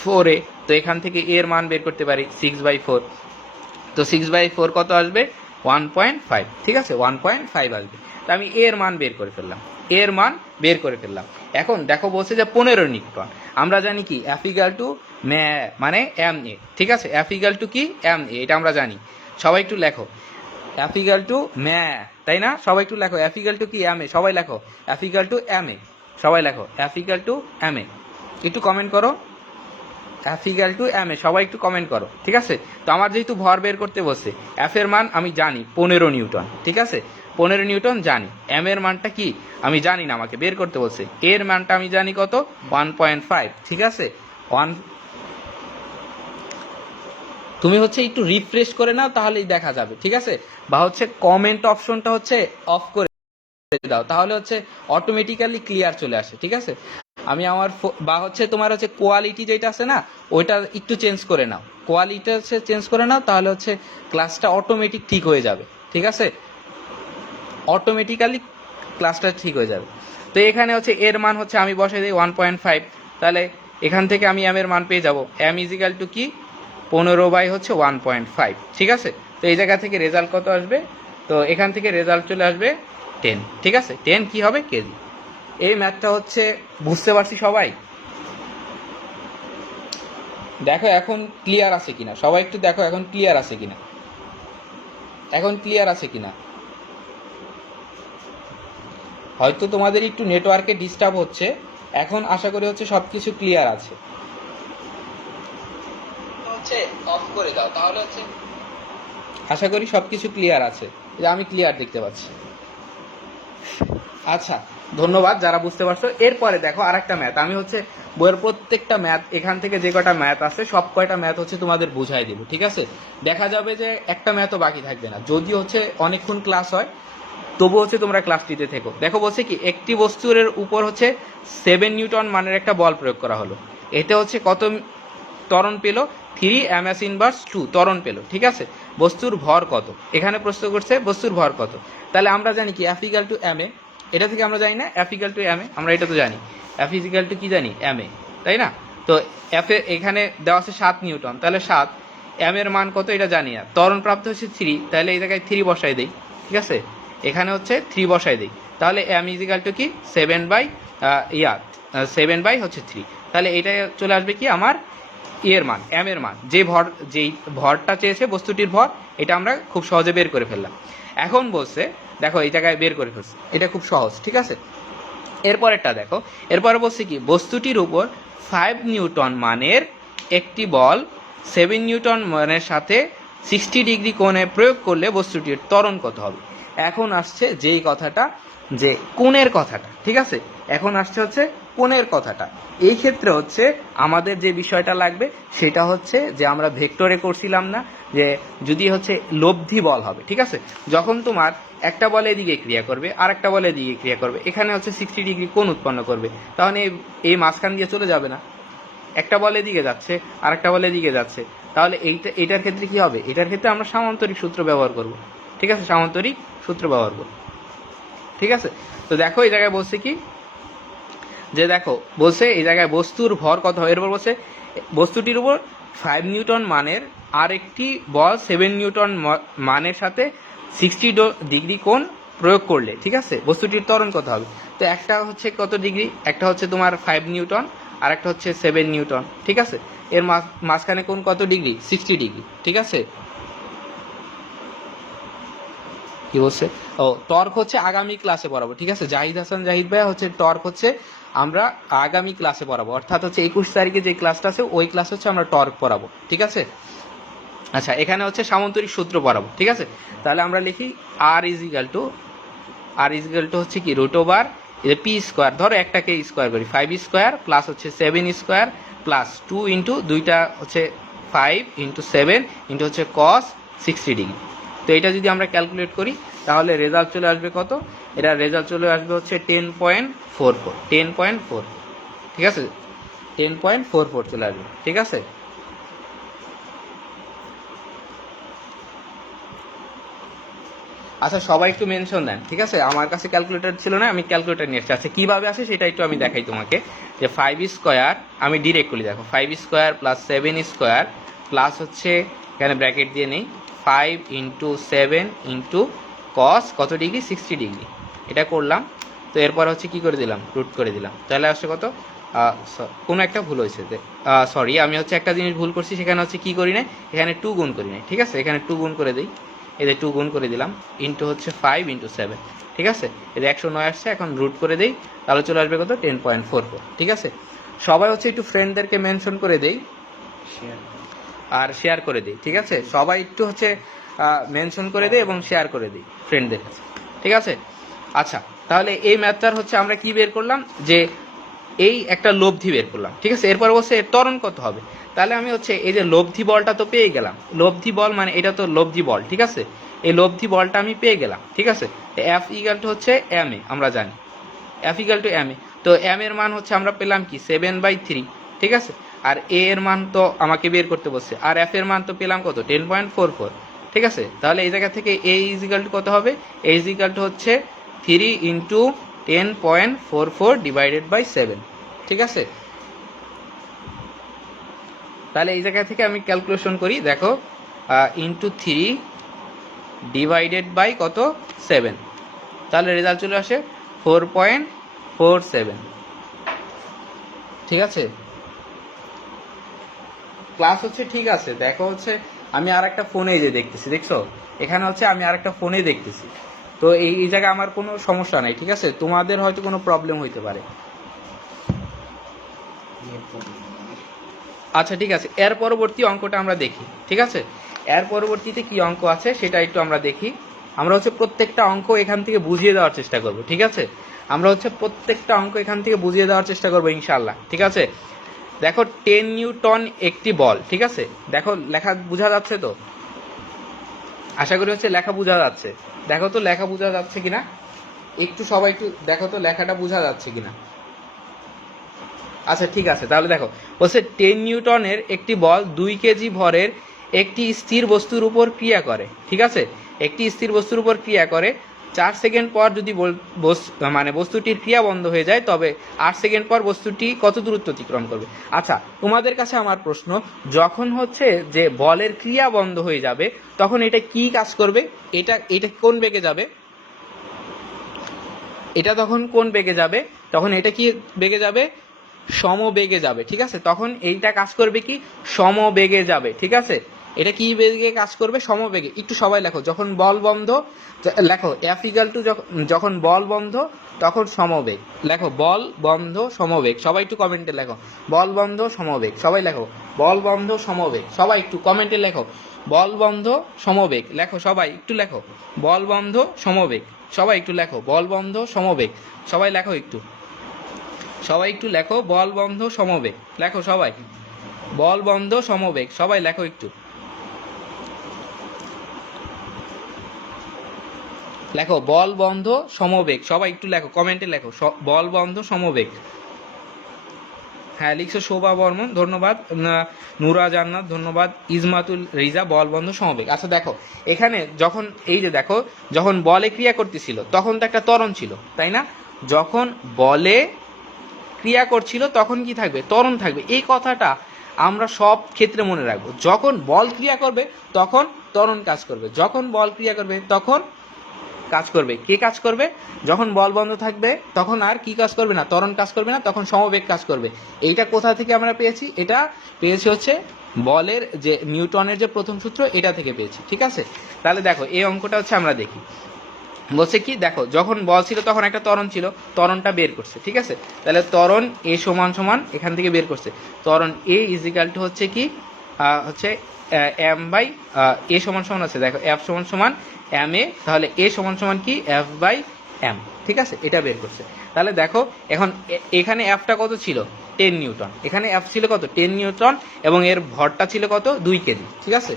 4a। তো এখান থেকে এর মান বের করতে পারি 6/4। তো 6/4 কত আসবে 1.5। ঠিক আছে, 1.5 আসবে। তো আমি এর মান বের করে ফেললাম, এর মান বের করে ফেললাম। এখন দেখো বলছে যে 15 নিউটন। আমরা জানি কি এফ ইকাল টু মানে এম এ। ঠিক আছে, এফ ইকাল টু কি এম এ, এটা আমরা জানি। সবাই একটু লেখো এফ ইকাল টু তাই না? সবাই একটু লেখো এফ ইকাল টু কি এম এ। সবাই লেখো এফ ইকাল টু এম এ। সবাই লেখো এফ ইকাল টু এম এ। একটু কমেন্ট করো এফ ইকাল টু এম এ, সবাই একটু কমেন্ট করো। ঠিক আছে, তো আমার যেহেতু ভর বের করতে বসে, এফ এর মান আমি জানি 15 নিউটন। ঠিক আছে, 15 নিউটন জানি। এম এর মানটা কি আমি জানি না, আমাকে বের করতে বলছে। এর মানটা আমি জানি কত 1.5। ঠিক আছে, 1। তুমি হচ্ছে একটু রিফ্রেশ করে নাও তাহলেই দেখা যাবে। ঠিক আছে, বা হচ্ছে কমেন্ট অপশনটা হচ্ছে অফ করে দাও, তাহলে হচ্ছে অটোমেটিক্যালি ক্লিয়ার চলে আসে। ঠিক আছে, আমি আমার বা হচ্ছে তোমার হচ্ছে কোয়ালিটি যেটা আছে না ওইটা একটু চেঞ্জ করে নাও, কোয়ালিটি হচ্ছে চেঞ্জ করে নাও, তাহলে হচ্ছে ক্লাসটা অটোমেটিক ঠিক হয়ে যাবে। ঠিক আছে, অটোমেটিক্যালি ক্লাসটা ঠিক হয়ে যাবে। তো এখানে হচ্ছে এর মান হচ্ছে আমি বসাই দিই 1.5। তাহলে এখান থেকে আমি এম এর মান পেয়ে যাব এম ইজিক্যাল টু কি 15/1.5। ঠিক আছে, তো এই জায়গা থেকে রেজাল্ট কত আসবে? তো এখান থেকে রেজাল্ট চলে আসবে 10। ঠিক আছে, 10 কি হবে কেজি। এই ম্যাথটা হচ্ছে বুঝতে পারছি সবাই? দেখো এখন ক্লিয়ার আছে কিনা, সবাই একটু দেখো এখন ক্লিয়ার আছে কিনা, এখন ক্লিয়ার আছে কিনা। হয়তো তোমাদের একটু নেটওয়ার্কে ডিস্টার্ব হচ্ছে, এখন আশা করি হচ্ছে সবকিছু ক্লিয়ার আছে। হচ্ছে অফ করে দাও, তাহলে হচ্ছে আশা করি সবকিছু ক্লিয়ার আছে, যে আমি ক্লিয়ার দেখতে পাচ্ছি। আচ্ছা, ধন্যবাদ যারা বুঝতে পারছো। এরপরে দেখো আরেকটা ম্যাথ, আমি হচ্ছে বইয়ের প্রত্যেকটা ম্যাথ এখান থেকে যে কয়টা ম্যাথ আছে সব কয়টা ম্যাথ হচ্ছে তোমাদের বুঝাই দিব। ঠিক আছে, দেখা যাবে যে একটা ম্যাথও বাকি থাকবে না, যদি হচ্ছে অনেকক্ষণ ক্লাস হয় তবু হচ্ছে তোমরা ক্লাসটিতে থেকো। দেখো বলছে কি একটি বস্তুর উপর হচ্ছে 7 নিউটন মানের একটা বল প্রয়োগ করা হলো, এতে হচ্ছে কত ত্বরণ পেল 3 ms/2 ত্বরণ পেল। ঠিক আছে, বস্তুর ভর কত, এখানে প্রশ্ন করছে বস্তুর ভর কত। তাহলে আমরা জানি কি F equal to M A, এটা থেকে আমরা জানি না এফ ইকাল টু এম এ, আমরা এটা তো জানি এফ ইকাল টু কি জানি এম এ, তাই না? তো এফ এ এখানে দেওয়া আছে 7 নিউটন, তাহলে 7 এম এর মান কত এটা জানি না, ত্বরণ প্রাপ্ত হচ্ছে 3, তাহলে এই জায়গায় 3 বসাই দেই। ঠিক আছে, এখানে হচ্ছে 3 বসাই দেই, তাহলে এম ইজিক্যাল টু কি 7/3। তাহলে এটা চলে আসবে কি আমার এর মান, এম এর মান, যেই ভরটা চেয়েছে বস্তুটির ভর, এটা আমরা খুব সহজে বের করে ফেললাম। এখন বলছে দেখো এই জায়গায় বের করে ফেলছে, এটা খুব সহজ। ঠিক আছে, এরপরেরটা দেখো, এরপরে বলছে কি বস্তুটির উপর 5 নিউটন মানের একটি বল 7 নিউটন মানের সাথে 60 ডিগ্রি কোণে প্রয়োগ করলে বস্তুটির ত্বরণ কত হবে। এখন আসছে যেই কথাটা, যে কোণের কথাটা। ঠিক আছে, এখন আসছে হচ্ছে কোণের কথাটা। এই ক্ষেত্রে হচ্ছে আমাদের যে বিষয়টা লাগবে সেটা হচ্ছে যে আমরা ভেক্টরে করছিলাম না, যে যদি হচ্ছে লব্ধি বল হবে। ঠিক আছে, যখন তোমার একটা বল এদিকে ক্রিয়া করবে আর একটা বল এদিকে ক্রিয়া করবে, এখানে হচ্ছে 60 ডিগ্রি কোণ উৎপন্ন করবে, তাহলে এই মাঝখান দিয়ে চলে যাবে না, একটা বল এদিকে যাচ্ছে আর একটা বল এদিকে যাচ্ছে, তাহলে এইটার ক্ষেত্রে কি হবে, এটার ক্ষেত্রে আমরা সামান্তরিক সূত্র ব্যবহার করব। ঠিক আছে, সামান্তরিক সূত্র ব্যবহার করব। ঠিক আছে, তো দেখো এই জায়গায় বলছে কি, যে দেখো বলছে এই জায়গায় বস্তুর ভর কত হয়, এরপর বলছে বস্তুটির উপর 5 নিউটন মানের আর একটি বল 7 নিউটন মানের সাথে 60 ডিগ্রি কোণ প্রয়োগ করলে, ঠিক আছে, বস্তুটির ত্বরণ কত হবে। তো একটা হচ্ছে কত ডিগ্রি, একটা হচ্ছে তোমার 5 নিউটন আর একটা হচ্ছে 7 নিউটন। ঠিক আছে, এর মাঝখানে কোণ কত ডিগ্রি, 60 ডিগ্রি। ঠিক আছে, কি বলছে, ও টর্ক হচ্ছে আগামী ক্লাসে পড়াবো। ঠিক আছে, জাহিদ হাসান জাহিদ ভাই হচ্ছে টর্ক হচ্ছে আমরা আগামী ক্লাসে পড়াবো, অর্থাৎ হচ্ছে 21 তারিখে যে ক্লাসটা আছে ওই ক্লাস হচ্ছে আমরা টর্ক পড়াবো। ঠিক আছে, আচ্ছা এখানে হচ্ছে সামান্তরিক সূত্র পড়াবো। ঠিক আছে, তাহলে আমরা লিখি আর ইজিক্যাল টু হচ্ছে কি √/, এই যে পি স্কোয়ার, ধরো একটাকে স্কোয়ার করি, 5 স্কোয়ার প্লাস হচ্ছে 7 স্কোয়ার প্লাস 2 ইন্টু দুইটা হচ্ছে 5 ইন্টু 7 ইন্টু হচ্ছে কস 60 ডিগ্রি। তো এটা যদি আমরা ক্যালকুলেট করি তাহলে রেজাল্ট চলে আসবে কত? এটা রেজাল্ট চলে আসবে হচ্ছে 10.44, 10.4, ঠিক আছে, 10.44 চলে আসবে, ঠিক আছে। আচ্ছা সবাই একটু মেনশন দেন, ঠিক আছে। আমার কাছে ক্যালকুলেটর ছিল না, আমি ক্যালকুলেটর নিয়ে এসেছি। আচ্ছা কীভাবে আসে সেটা একটু আমি দেখাই তোমাকে, যে 5 স্কোয়ার, আমি ডিরেক্ট করি, দেখো 5 স্কোয়ার প্লাস 7 স্কোয়ার প্লাস হচ্ছে এখানে ব্র্যাকেট দিয়ে নেই 5 ইন্টু 7 ইন্টু কস কত ডিগ্রি, 60 ডিগ্রি, এটা করলাম। তো এরপর হচ্ছে কি করে দিলাম, রুট করে দিলাম, তাহলে আসছে কত, কোনো একটা ভুল হয়েছে, সরি আমি হচ্ছে একটা জিনিস ভুল করছি, সেখানে হচ্ছে কি করি না, এখানে 2 গুণ করি না, ঠিক আছে, এখানে 2 গুণ করে দিই, এদের 2 গুণ করে দিলাম, ইন্টু হচ্ছে 5 ইন্টু 7, ঠিক আছে, এদের 109 আসছে, এখন রুট করে দিই, তাহলে চলে আসবে কত, 10.44, ঠিক আছে। সবাই হচ্ছে একটু ফ্রেন্ডদেরকে মেনশন করে দেই আর শেয়ার করে দিই, ঠিক আছে, সবাই একটু হচ্ছে মেনশন করে দিই এবং শেয়ার করে দিই ফ্রেন্ডদের কাছে, ঠিক আছে। আচ্ছা তাহলে এই ম্যাথটার হচ্ছে আমরা কি বের করলাম, যে এই একটা লব্ধি বের করলাম, ঠিক আছে। এরপর বলছে এর ত্বরণ কত হবে, তাহলে আমি হচ্ছে এই যে লব্ধি বলটা তো পেয়ে গেলাম, লব্ধি বল মানে এটা তো লব্ধি বল, ঠিক আছে, এই লব্ধি বলটা আমি পেয়ে গেলাম, ঠিক আছে। এফ ইকাল টু হচ্ছে এম এ, আমরা জানি এফ ইকাল টু এম এ, তো এম এর মান হচ্ছে আমরা পেলাম কি 7/3, ঠিক আছে, আর এ এর মান তো আমাকে বের করতে বলছে, আর এফ এর মান তো পেলাম কত 10.44, ঠিক আছে। তাহলে এই জায়গা থেকে এ ইজ ইকাল টু কত হবে, এ ইজ ইকাল টু হচ্ছে 3 ইন্টু 10.44 ডিভাইডেড বাই 7, ঠিক আছে। তাহলে এই জায়গা থেকে আমি ক্যালকুলেশন করি, দেখো ইন্টু 3 ডিভাইডেড বাই কত 7, তাহলে রেজাল্ট চলে আসে 4.47, ঠিক আছে। ক্লাস হচ্ছে ঠিক আছে, দেখো হচ্ছে আমি আর একটা ফোনে যে দেখতেছি, দেখছো এখানে হচ্ছে আমি আর একটা ফোনে দেখতেছি, তো এই জায়গায় আমার কোনো সমস্যা নাই, ঠিক আছে, তোমাদের হয়তো কোনো প্রবলেম হইতে পারে। আচ্ছা ঠিক আছে, এর পরবর্তী অঙ্কটা আমরা দেখি, ঠিক আছে, এর পরবর্তীতে কি অঙ্ক আছে সেটা একটু আমরা দেখি। আমরা হচ্ছে প্রত্যেকটা অঙ্ক এখান থেকে বুঝিয়ে দেওয়ার চেষ্টা করব, ঠিক আছে, আমরা হচ্ছে প্রত্যেকটা অঙ্ক এখান থেকে বুঝিয়ে দেওয়ার চেষ্টা করবো ইনশাআল্লাহ, ঠিক আছে। দেখো 10 নিউটন একটি বল, ঠিক আছে, দেখো লেখা বোঝা যাচ্ছে তো, আশা করি হচ্ছে লেখা বোঝা যাচ্ছে, দেখো তো লেখা বোঝা যাচ্ছে কিনা, একটু সবাই একটু দেখো তো লেখাটা বোঝা যাচ্ছে কিনা। আচ্ছা ঠিক আছে, তাহলে দেখো বলছে 10 নিউটনের একটি বল 2 কেজি ভরের একটি স্থির বস্তুর উপর ক্রিয়া করে, ঠিক আছে, একটি স্থির বস্তুর উপর ক্রিয়া করে, 4 সেকেন্ড পর যদি মানে বস্তুটির ক্রিয়া বন্ধ হয়ে যায় তবে 8 সেকেন্ড পর বস্তুটি কত দূরত্ব অতিক্রম করবে। আচ্ছা তোমাদের কাছে আমার প্রশ্ন, যখন হচ্ছে যে বলের ক্রিয়া বন্ধ হয়ে যাবে তখন এটা কি কাজ করবে, এটা কোন বেগে যাবে, এটা তখন কোন বেগে যাবে, তখন এটা কি বেগে যাবে, সমবেগে যাবে, ঠিক আছে, তখন এইটা কাজ করবে কি সমবেগে যাবে, ঠিক আছে, এটা কি বেগে কাজ করবে, সমবেগে। একটু সবাই লেখো, যখন বল বন্ধ, লেখো এফ ইকাল টু, যখন বল বন্ধ তখন সমবেগ, লেখো বল বন্ধ সমবেগ, সবাই একটু কমেন্টে লেখো বল বন্ধ সমবেগ, সবাই লেখো বল বন্ধ সমবেগ, সবাই একটু কমেন্টে লেখো বল বন্ধ সমবেগ, লেখো সবাই একটু লেখো বল বন্ধ সমবেগ, সবাই একটু লেখো বল বন্ধ সমবেগ, সবাই লেখো একটু, সবাই একটু লেখো বল বন্ধ সমবেগ, লেখো সবাই বল বন্ধ সমবেগ, সবাই লেখো একটু, লেখো বল বন্ধ সমবেগ, সবাই একটু লেখো কমেন্টে লেখো বল বন্ধ সমবেগ। হ্যাঁ লিখছো শোভা বর্মন ধন্যবাদ, নুরা জান্নাত ধন্যবাদ, ইজমাতুল রিজা বল বন্ধ সমবেগ। আচ্ছা দেখো এখানে যখন এই যে দেখো যখন বলে ক্রিয়া করতেছিল তখন তো একটা ত্বরণ ছিল তাই না, যখন বলে ক্রিয়া করছিল তখন কি থাকবে, ত্বরণ থাকবে, এই কথাটা আমরা সব ক্ষেত্রে মনে রাখবো, যখন বল ক্রিয়া করবে তখন ত্বরণ কাজ করবে, যখন বল ক্রিয়া করবে তখন কাজ করবে, কে কাজ করবে, যখন বল বন্ধ থাকবে তখন আর কি কাজ করবে না, ত্বরণ কাজ করবে না, তখন সমবেগ কাজ করবে। এইটা কোথা থেকে আমরা পেয়েছি, এটা পেয়েছি হচ্ছে বলের যে নিউটনের যে প্রথম সূত্র এটা থেকে পেয়েছি, ঠিক আছে। তাহলে দেখো এই অঙ্কটা হচ্ছে আমরা দেখি, বলছে কি দেখো যখন বল ছিল তখন একটা ত্বরণ ছিল, ত্বরণটা বের করছে, ঠিক আছে, তাহলে ত্বরণ এ সমান সমান এখান থেকে বের করছে, ত্বরণ এ ইজ ইকাল টু হচ্ছে কি হচ্ছে এম বাই এ সমান সমান আছে, দেখো এফ সমান সমান এম এ, তাহলে এ সমান সমান কি এফ বাই এম, ঠিক আছে, এটা বের করছে। তাহলে দেখো এখন এখানে এফটা কত ছিল 10 নিউটন, এখানে এফ ছিল কত 10 নিউটন এবং এর ভরটা ছিল কত 2 কেজি, ঠিক আছে।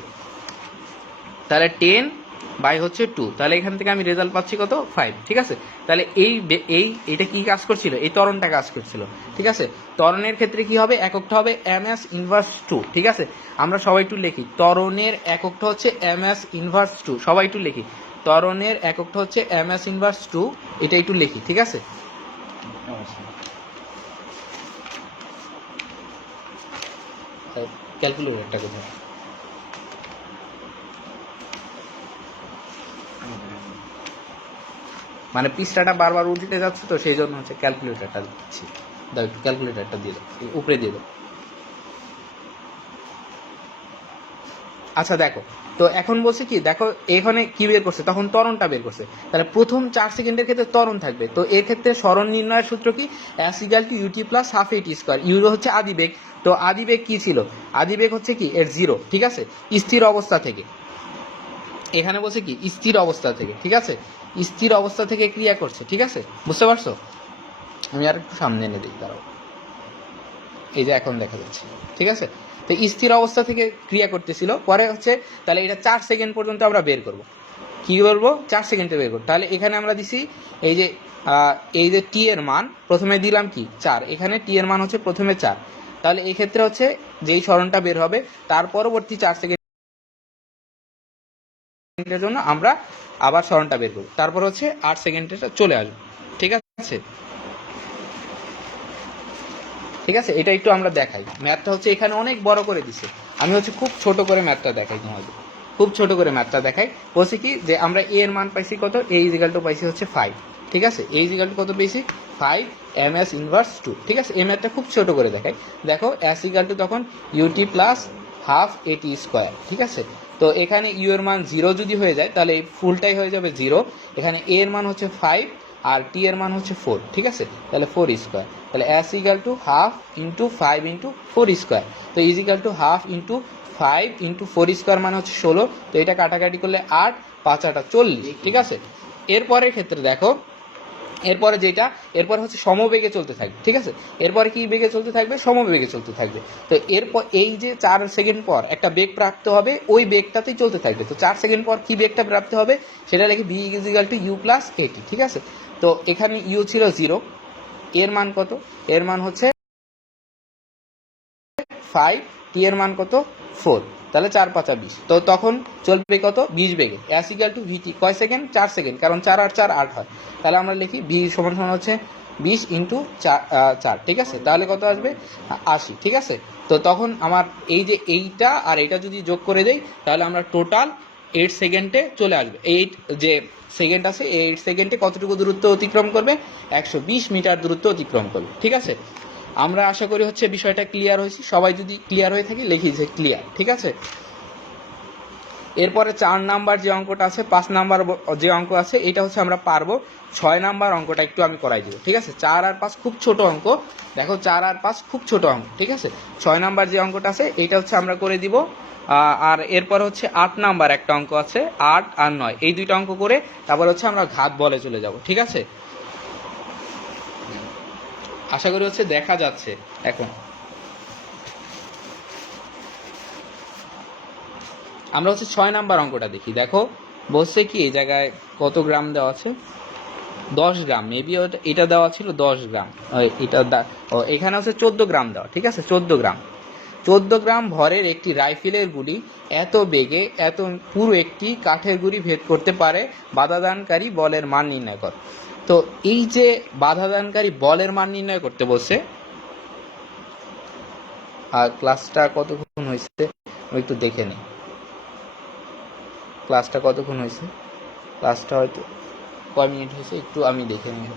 তাহলে 10 বাই হচ্ছে 2, তাহলে এখান থেকে আমি রেজাল্ট পাচ্ছি কত 5, ঠিক আছে। তাহলে এইটা কি কাজ করছিল, এই ত্বরণটা কাজ করছিল, ঠিক আছে। ত্বরণের ক্ষেত্রে কি হবে, এককটা হবে ms ইনভার্স 2, ঠিক আছে। আমরা সবাই একটু লিখি, ত্বরণের এককটা হচ্ছে ms ইনভার্স 2, সবাই একটু লিখি, ত্বরণের এককটা হচ্ছে ms ইনভার্স 2, এটা একটু লিখি, ঠিক আছে। ক্যালকুলেটরটা কোথায়, মানে পৃষ্ঠাটা বারবার উল্টে যাচ্ছে তো সেই জন্য হচ্ছে ক্যালকুলেটরটা দিচ্ছি। দাও একটু ক্যালকুলেটরটা দিয়ে দাও, উপরে দিয়ে দাও। আচ্ছা দেখো, তো এখন বলছে কি, দেখো এখানে কি বের করছে, তখন ত্বরণটা বের করছে। তাহলে প্রথম 4 সেকেন্ডের ক্ষেত্রে ত্বরণ থাকবে, তো এর ক্ষেত্রে সরণ নির্ণয়ের সূত্র কি, s = ut + ½ at square. You হচ্ছে আদিবেগ, তো আদিবেগ কি ছিল, আদিবেগ হচ্ছে কি এর 0, ঠিক আছে, স্থির অবস্থা থেকে। এখানে বলছে কি স্থির অবস্থা থেকে, ঠিক আছে, স্থির অবস্থা থেকে ক্রিয়া করছে, ঠিক আছে, বুঝতে পারছো। আমি আর একটু সামনে এনে দিই, দাঁড়াও, এই যে এখন দেখা যাচ্ছে, ঠিক আছে। তো স্থির অবস্থা থেকে ক্রিয়া করতেছিল, পরে হচ্ছে তাহলে এটা 4 সেকেন্ড পর্যন্ত আমরা বের করব, কি করবো 4 সেকেন্ডে বের করব। তাহলে এখানে আমরা দিছি এই যে টি এর মান প্রথমে দিলাম কি 4, এখানে টি এর মান হচ্ছে প্রথমে 4, তাহলে এই ক্ষেত্রে হচ্ছে যেই সরণটা বের হবে তার পরবর্তী 4 সেকেন্ডের জন্য আমরা আবার সরণটা বের করব, তারপর হচ্ছে 8 সেকেন্ডে চলে আসবে, ঠিক আছে। ঠিক আছে, এটা একটু আমরা দেখাই, ম্যাথটা হচ্ছে এখানে অনেক বড় করে দিছে, আমি হচ্ছে খুব ছোট করে ম্যাথটা দেখাই তোমাদের, খুব ছোট করে ম্যাথটা দেখাই। বলছি কি যে আমরা এ এর মান পাইছি কত, a = পাইছি হচ্ছে 5, ঠিক আছে, a = কত পেয়েছি 5 ms ইনভার্স 2, ঠিক আছে। এই ম্যাথটা খুব ছোট করে দেখাই, দেখো s = তখন ut + ½ at স্কয়ার, ঠিক আছে। তো এখানে u এর মান 0 যদি হয়ে যায় তাহলে ফুলটাই হয়ে যাবে 0, এখানে a এর মান হচ্ছে 5 আর t এর মান হচ্ছে 4, ঠিক আছে, তাহলে 4 স্কয়ার, তাহলে s = ½ × 5 × 4 স্কয়ার, তো = ½ × 5 × 4 স্কয়ার মানে হচ্ছে 16, তো এটা কাটাকাটি করলে 8 5 8 40, ঠিক আছে। এরপরের ক্ষেত্রে দেখো, এরপরে যেটা, এরপরে হচ্ছে সমবেগে চলতে থাকবে, ঠিক আছে। এরপরে কি বেগে চলতে থাকবে, সমবেগে চলতে থাকবে। তো এরপর এই যে 4 সেকেন্ড পর একটা বেগ প্রাপ্ত হবে, ওই বেগটাতেই চলতে থাকবে। তো 4 সেকেন্ড পর কি বেগটা প্রাপ্ত হবে সেটা লিখি v = u + at, ঠিক আছে। তো এখানে u ছিল 0, এর মান কত, এর মান হচ্ছে 5, t এর মান কত 4, তাহলে 4 5 20, তো তখন চলবে কত 20 বেগে, s = vt, কয় সেকেন্ড 4 সেকেন্ড, কারণ 4 আর 4 8 হয়, তাহলে আমরা লিখি v = হচ্ছে 20 × 4, ঠিক আছে, তাহলে কত আসবে 80, ঠিক আছে। তো তখন আমার এই যে এইটা আর এটা যদি যোগ করে দেই তাহলে আমরা টোটাল 8 সেকেন্ডে চলে আসবে। 8 যে সেকেন্ড আছে, 8 সেকেন্ডে কতটুকু দূরত্ব অতিক্রম করবে, 120 মিটার দূরত্ব অতিক্রম করবে, ঠিক আছে। আমরা আশা করি হচ্ছে বিষয়টা ক্লিয়ার হয়েছে, সবাই যদি ক্লিয়ার হয়ে থাকে লিখি যে ক্লিয়ার, ঠিক আছে। এরপরে 4 নাম্বার যে অঙ্কটা আছে, 5 নাম্বার যে অঙ্ক আছে, এটা হচ্ছে আমরা পারবো। 6 নাম্বার অঙ্কটা একটু আমি করাই দিব, ঠিক আছে। 4 আর 5 খুব ছোট অঙ্ক, দেখো 4 আর 5 খুব ছোট অঙ্ক, ঠিক আছে। 6 নাম্বার যে অঙ্কটা আছে এটা হচ্ছে আমরা করে দিব, আর এরপর হচ্ছে 8 নাম্বার একটা অঙ্ক আছে, 8 আর 9, এই দুইটা অঙ্ক করে তারপর হচ্ছে আমরা ঘাত বলে চলে যাব, ঠিক আছে। আশা করি হচ্ছে দেখা যাচ্ছে। এখন আমরা হচ্ছে 6 নাম্বার অঙ্কটা দেখি, দেখো বলছে কি এই জায়গায় কত গ্রাম দেওয়া আছে, 10 গ্রাম, মেবি এটা দেওয়া ছিল 10 গ্রাম, এটা এখানে হচ্ছে 14 গ্রাম দেওয়া, ঠিক আছে, 14 গ্রাম ভরের একটি রাইফেলের গুলি এত বেগে এত পুরো একটি কাঠের গুলি ভেদ করতে পারে, বাধাদানকারী বলের মান নির্ণয় কর। তো এই যে বাধাদানকারী বলের মান নির্ণয় করতে বলছে, আর ক্লাসটা কতক্ষণ হয়েছে আমি একটু দেখে নিই, ক্লাসটা কতক্ষণ হয়েছে, ক্লাসটা হয়তো কয় মিনিট হয়েছে একটু আমি দেখে নিই।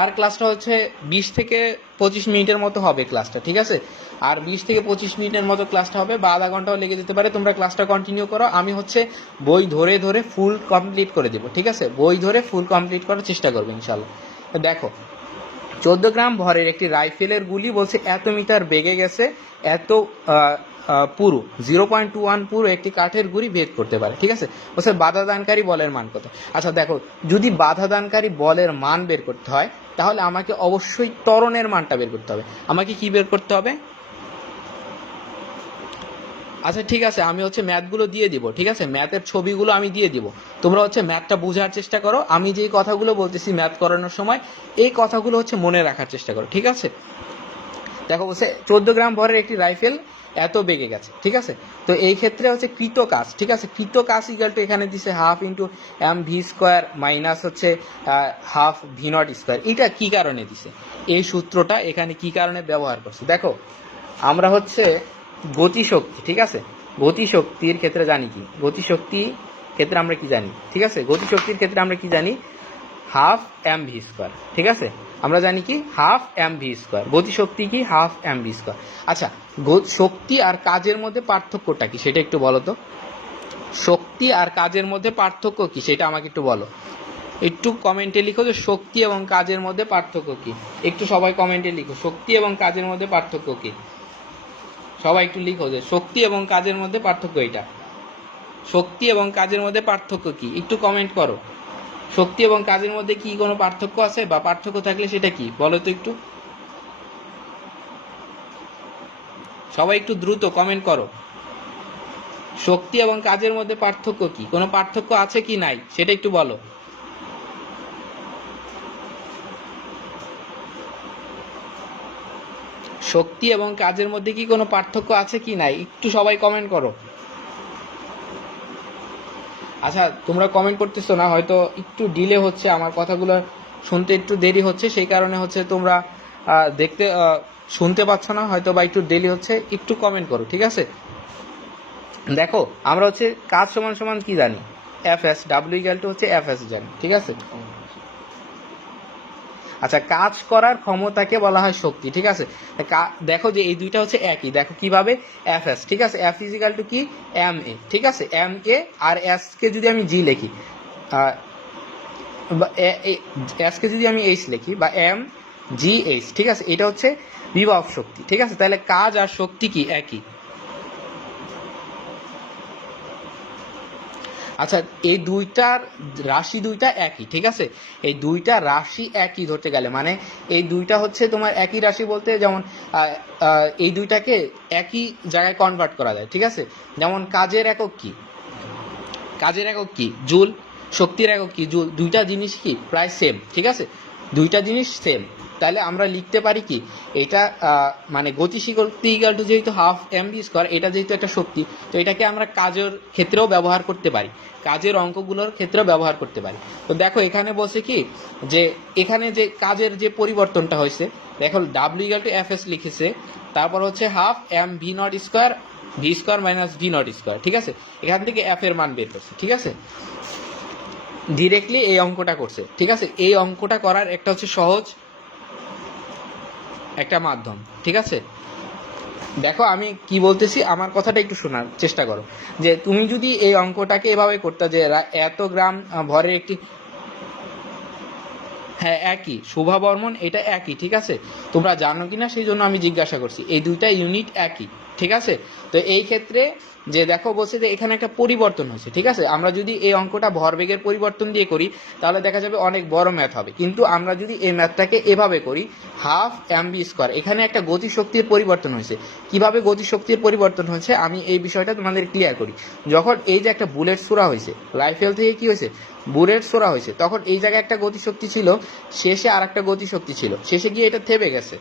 আর ক্লাসটা হচ্ছে 20 থেকে 25 মিনিটের মতো হবে ক্লাসটা, ঠিক আছে। আর 20 থেকে 25 মিনিটের মতো ক্লাসটা হবে, বা আধা ঘন্টাও লেগে যেতে পারে। তোমরা ক্লাসটা কন্টিনিউ করো, আমি হচ্ছে বই ধরে ধরে ফুল কমপ্লিট করে দেবো, ঠিক আছে। বই ধরে ফুল কমপ্লিট করার চেষ্টা করবো ইনশাল্লাহ। দেখো 14 গ্রাম ভরের একটি রাইফেলের গুলি বলছে এত মিটার বেগে গেছে, এত পুরু 0.21 পুরু একটি কাঠের গুঁড়ি ভেদ করতে পারে। ঠিক আছে, বলছে বাধা দানকারী বলের মান কত। আচ্ছা দেখো, যদি বাধা দানকারী বলের মান বের করতে হয় তাহলে আমাকে অবশ্যই ত্বরণের মানটা বের করতে হবে। আমাকে কি বের করতে হবে? আচ্ছা ঠিক আছে, আমি হচ্ছে ম্যাথগুলো দিয়ে দিব। ঠিক আছে, ম্যাথের ছবিগুলো আমি দিয়ে দিব, তোমরা হচ্ছে ম্যাথটা বোঝার চেষ্টা করো। আমি যেই কথাগুলো বলতেছি ম্যাথ করানোর সময় এই কথাগুলো হচ্ছে মনে রাখার চেষ্টা করো। ঠিক আছে, দেখো বলছে 14 গ্রাম ভরের একটি রাইফেল এত বেগে গেছে। ঠিক আছে, তো এই ক্ষেত্রে হচ্ছে কৃত কাজ। ঠিক আছে, কৃত কাজ ইকাল টু এখানে দিছে half into M V square minus হচ্ছে হাফ ভি নট স্কোয়ার। এটা কি কারণে দিছে, এই সূত্রটা এখানে কি কারণে ব্যবহার করছে? দেখো আমরা হচ্ছে গতিশক্তি, ঠিক আছে, গতিশক্তির ক্ষেত্রে জানি কি, গতিশক্তি ক্ষেত্রে আমরা কি জানি? ঠিক আছে, গতিশক্তির ক্ষেত্রে আমরা কি জানি? Half M V square. ঠিক আছে, আমরা জানি কি হাফ এম ভি স্কোয়ার। গতিশক্তি কি হাফ এম ভি স্কোয়ার। আচ্ছা, শক্তি আর কাজের মধ্যে পার্থক্যটা কি সেটা একটু বলো তো। শক্তি আর কাজের মধ্যে পার্থক্য কি সেটা আমাকে একটু বলো। একটু কমেন্টে লিখো যে শক্তি এবং কাজের মধ্যে পার্থক্য কি। একটু সবাই কমেন্টে লিখো শক্তি এবং কাজের মধ্যে পার্থক্য কি। সবাই একটু লিখো যে শক্তি এবং কাজের মধ্যে পার্থক্য এটা। শক্তি এবং কাজের মধ্যে পার্থক্য কি, একটু কমেন্ট করো। শক্তি এবং কাজের মধ্যে কি কোনো পার্থক্য আছে, বা পার্থক্য থাকলে সেটা কি বলো তো একটু। সবাই একটু দ্রুত কমেন্ট করো। শক্তি এবং কাজের মধ্যে পার্থক্য কি, কোনো পার্থক্য আছে কি নাই সেটা একটু বলো। শক্তি এবং কাজের মধ্যে কি কোনো পার্থক্য আছে কি নাই একটু সবাই কমেন্ট করো। আচ্ছা তোমরা কমেন্ট করতেছো না, হয়তো একটু ডিলে হচ্ছে, আমার কথাগুলো শুনতে একটু দেরি হচ্ছে, সেই কারণে হচ্ছে তোমরা দেখতে শুনতে পাচ্ছ না হয়তো, বা একটু দেরি হচ্ছে, একটু কমেন্ট করো। ঠিক আছে, দেখো আমরা হচ্ছে কাজ সমান সমান কি জানি, F S, W equal two হচ্ছে এফ এস জানি। ঠিক আছে, আচ্ছা কাজ করার ক্ষমতাকে বলা হয় শক্তি। ঠিক আছে, দেখো যে এই দুইটা হচ্ছে একই, দেখো কিভাবে এফ এস। ঠিক আছে, এফ ইজিক্যাল টু কি এম এ। ঠিক আছে, M A R S K যদি আমি জি লিখি, এস কে যদি আমি এইচ লিখি, বা এম জি এইচ। ঠিক আছে, এটা হচ্ছে বিভব শক্তি। ঠিক আছে, তাহলে কাজ আর শক্তি কি একই। আচ্ছা এই দুইটার রাশি দুইটা একই। ঠিক আছে, এই দুইটা রাশি একই ধরতে গেলে, মানে এই দুইটা হচ্ছে তোমার একই রাশি বলতে, যেমন এই দুইটাকে একই জায়গায় কনভার্ট করা যায়। ঠিক আছে, যেমন কাজের একক কি, কাজের একক কি জুল, শক্তির একক কি জুল, দুইটা জিনিস কি প্রায় সেম। ঠিক আছে, দুইটা জিনিস সেম, তাহলে আমরা লিখতে পারি কি এটা মানে গতিশক্তি ইকুয়াল টু যেহেতু হাফ এম ভি স্কোয়ার, এটা যেহেতু একটা শক্তি, তো এটাকে আমরা কাজের ক্ষেত্রেও ব্যবহার করতে পারি, কাজের অঙ্কগুলোর ক্ষেত্রেও ব্যবহার করতে পারি। তো দেখো এখানে বলছে কি যে এখানে যে কাজের যে পরিবর্তনটা হয়েছে, দেখো W equal to F S লিখেছে, তারপর হচ্ছে half M V not square, V square minus D naught square. ঠিক আছে, এখান থেকে এফ এর মান বের করছে। ঠিক আছে, ডিরেক্টলি এই অঙ্কটা করছে। ঠিক আছে, এই অঙ্কটা করার একটা হচ্ছে সহজ একটা মাধ্যম। ঠিক আছে, দেখো আমি কি বলতেছি, আমার কথাটা একটু শোনার চেষ্টা করো। যে তুমি যদি এই অঙ্কটাকে এভাবে করতে, যে এত গ্রাম ভরের একটি, হ্যাঁ একই, শোভা বর্মন এটা একই। ঠিক আছে, তোমরা জানো কিনা সেই জন্য আমি জিজ্ঞাসা করছি, এই দুইটা ইউনিট একই। ঠিক আছে, তো এই ক্ষেত্রে যে দেখো বলছে যে এখানে একটা পরিবর্তন হয়েছে। ঠিক আছে, আমরা যদি এই অঙ্কটা ভরবেগের পরিবর্তন দিয়ে করি তাহলে দেখা যাবে অনেক বড় ম্যাথ হবে, কিন্তু আমরা যদি এই ম্যাথটাকে এভাবে করি হাফ এম বি স্কোয়ার, এখানে একটা গতিশক্তির পরিবর্তন হয়েছে। কিভাবে গতিশক্তির পরিবর্তন হয়েছে আমি এই বিষয়টা তোমাদের ক্লিয়ার করি। যখন এই যে একটা বুলেট ছোড়া হয়েছে, রাইফেল থেকে কি হয়েছে বুলেট ছোড়া হয়েছে, তখন এই জায়গায় একটা গতিশক্তি ছিল, শেষে আর একটা গতিশক্তি ছিল, শেষে গিয়ে এটা থেমে গেছে।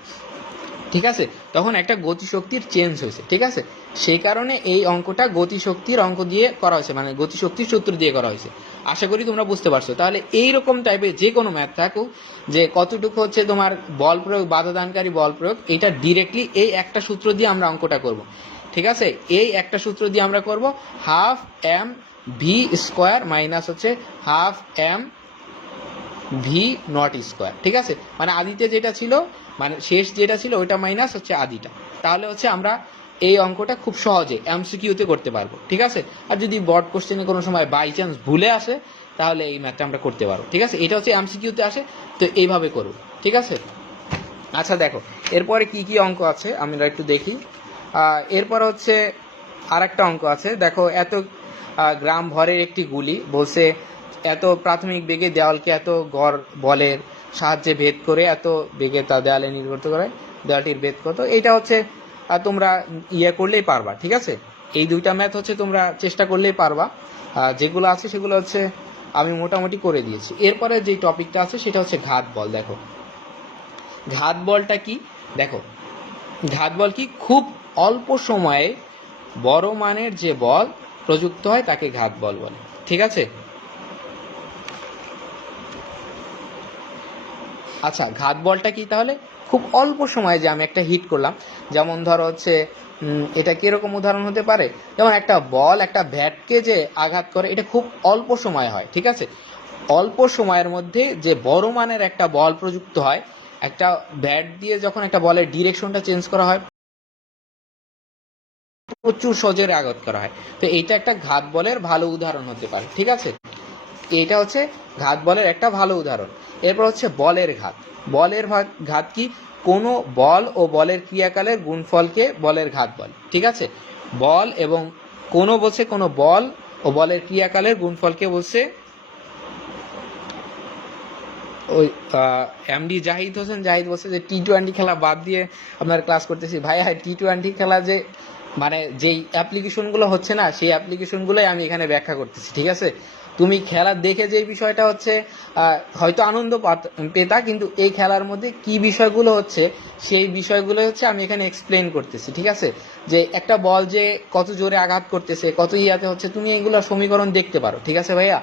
ঠিক আছে, তখন একটা গতিশক্তির চেঞ্জ হয়েছে। ঠিক আছে, সেই কারণে এই অঙ্কটা গতিশক্তির অঙ্ক দিয়ে করা হয়েছে, মানে গতিশক্তির সূত্র দিয়ে করা হয়েছে। আশা করি তোমরা বুঝতে পারছো। তাহলে এইরকম টাইপের যে কোনো ম্যাথ থাকুক, যে কতটুকু হচ্ছে তোমার বল প্রয়োগ, বাধা দানকারী বল প্রয়োগ, এটা ডিরেক্টলি এই একটা সূত্র দিয়ে আমরা অঙ্কটা করব। ঠিক আছে, এই একটা সূত্র দিয়ে আমরা করব half M V square minus হচ্ছে half M V not square. ঠিক আছে, মানে আদিতে যেটা ছিল, মানে শেষ যেটা ছিল ওইটা মাইনাস হচ্ছে আদিটা, তাহলে হচ্ছে আমরা এই অঙ্কটা খুব সহজে এমসিকিউতে করতে পারবো। ঠিক আছে, আর যদি বোর্ড কোশ্চেনে কোনো সময় বাই চান্স ভুলে আসে তাহলে এই ম্যাথটা আমরা করতে পারবো। ঠিক আছে, এটা হচ্ছে এমসিকিউতে আসে, তো এইভাবে করবো। ঠিক আছে, আচ্ছা দেখো এরপরে কি কি অঙ্ক আছে আমরা একটু দেখি। এরপর হচ্ছে আর একটা অঙ্ক আছে, দেখো এত গ্রাম ভরের একটি গুলি বলছে এত প্রাথমিক বেগে দেওয়ালকে এত গড় বলের সাহায্যে ভেদ করে এত বেগে তা দেওয়ালে নির্গত করে, দেওয়ালটির ভেদ কত। এইটা হচ্ছে তোমরা ইয়ে করলেই পারবা, ঠিক আছে। এই দুইটা ম্যাথ হচ্ছে তোমরা চেষ্টা করলেই পারবা, যেগুলো আছে সেগুলো হচ্ছে আমি মোটামুটি করে দিয়েছি। এরপরে যে টপিকটা আছে সেটা হচ্ছে ঘাত বল। দেখো ঘাত বলটা কি, দেখো ঘাত বল কি, খুব অল্প সময়ে বড় মানের যে বল প্রযুক্ত হয় তাকে ঘাত বল বলে, ঠিক আছে। আচ্ছা ঘাত বলটা কি তাহলে, খুব অল্প সময়ে যে আমি একটা হিট করলাম, যেমন ধরো হচ্ছে এটা কিরকম উদাহরণ হতে পারে, যেমন একটা বল একটা ব্যাটকে যে আঘাত করে এটা খুব অল্প সময় হয়, ঠিক আছে। অল্প সময়ের মধ্যে যে বড় মানের একটা বল প্রযুক্ত হয়, একটা ব্যাট দিয়ে যখন একটা বলের ডিরেকশনটা চেঞ্জ করা হয়, প্রচুর সজোরে আঘাত করা হয়, তো এইটা একটা ঘাত বলের ভালো উদাহরণ হতে পারে, ঠিক আছে। এটা হচ্ছে ঘাত বলের একটা ভালো উদাহরণ। এরপর হচ্ছে বলের ঘাত। বলের ঘাত কি, কোনো বল ও বলের ক্রিয়াকালের গুণফলকে বলের ঘাত বলে, ঠিক আছে। বল এবং কোনো বলছে কোনো বল ও বলের ক্রিয়াকালের গুণফলকে বলছে, ওই এমডি জাহিদ হোসেন জাহিদ বলছে যে টি-20 খেলা বাদ দিয়ে আপনার ক্লাস করতেছি। ভাই টি-20 খেলা যে মানে যেই অ্যাপ্লিকেশনগুলো হচ্ছে না, সেই অ্যাপ্লিকেশনগুলোই আমি এখানে ব্যাখ্যা করতেছি, ঠিক আছে। তুমি খেলা দেখে যে বিষয়টা হচ্ছে হয়তো আনন্দ পেতা, কিন্তু এই খেলার মধ্যে কি বিষয়গুলো হচ্ছে সেই বিষয়গুলো হচ্ছে আমি এখানে এক্সপ্লেন করতেছি, ঠিক আছে। যে একটা বল যে কত জোরে আঘাত করতেছে, কত ইয়াতে হচ্ছে, তুমি এইগুলো সমীকরণ দেখতে পারো, ঠিক আছে ভাইয়া।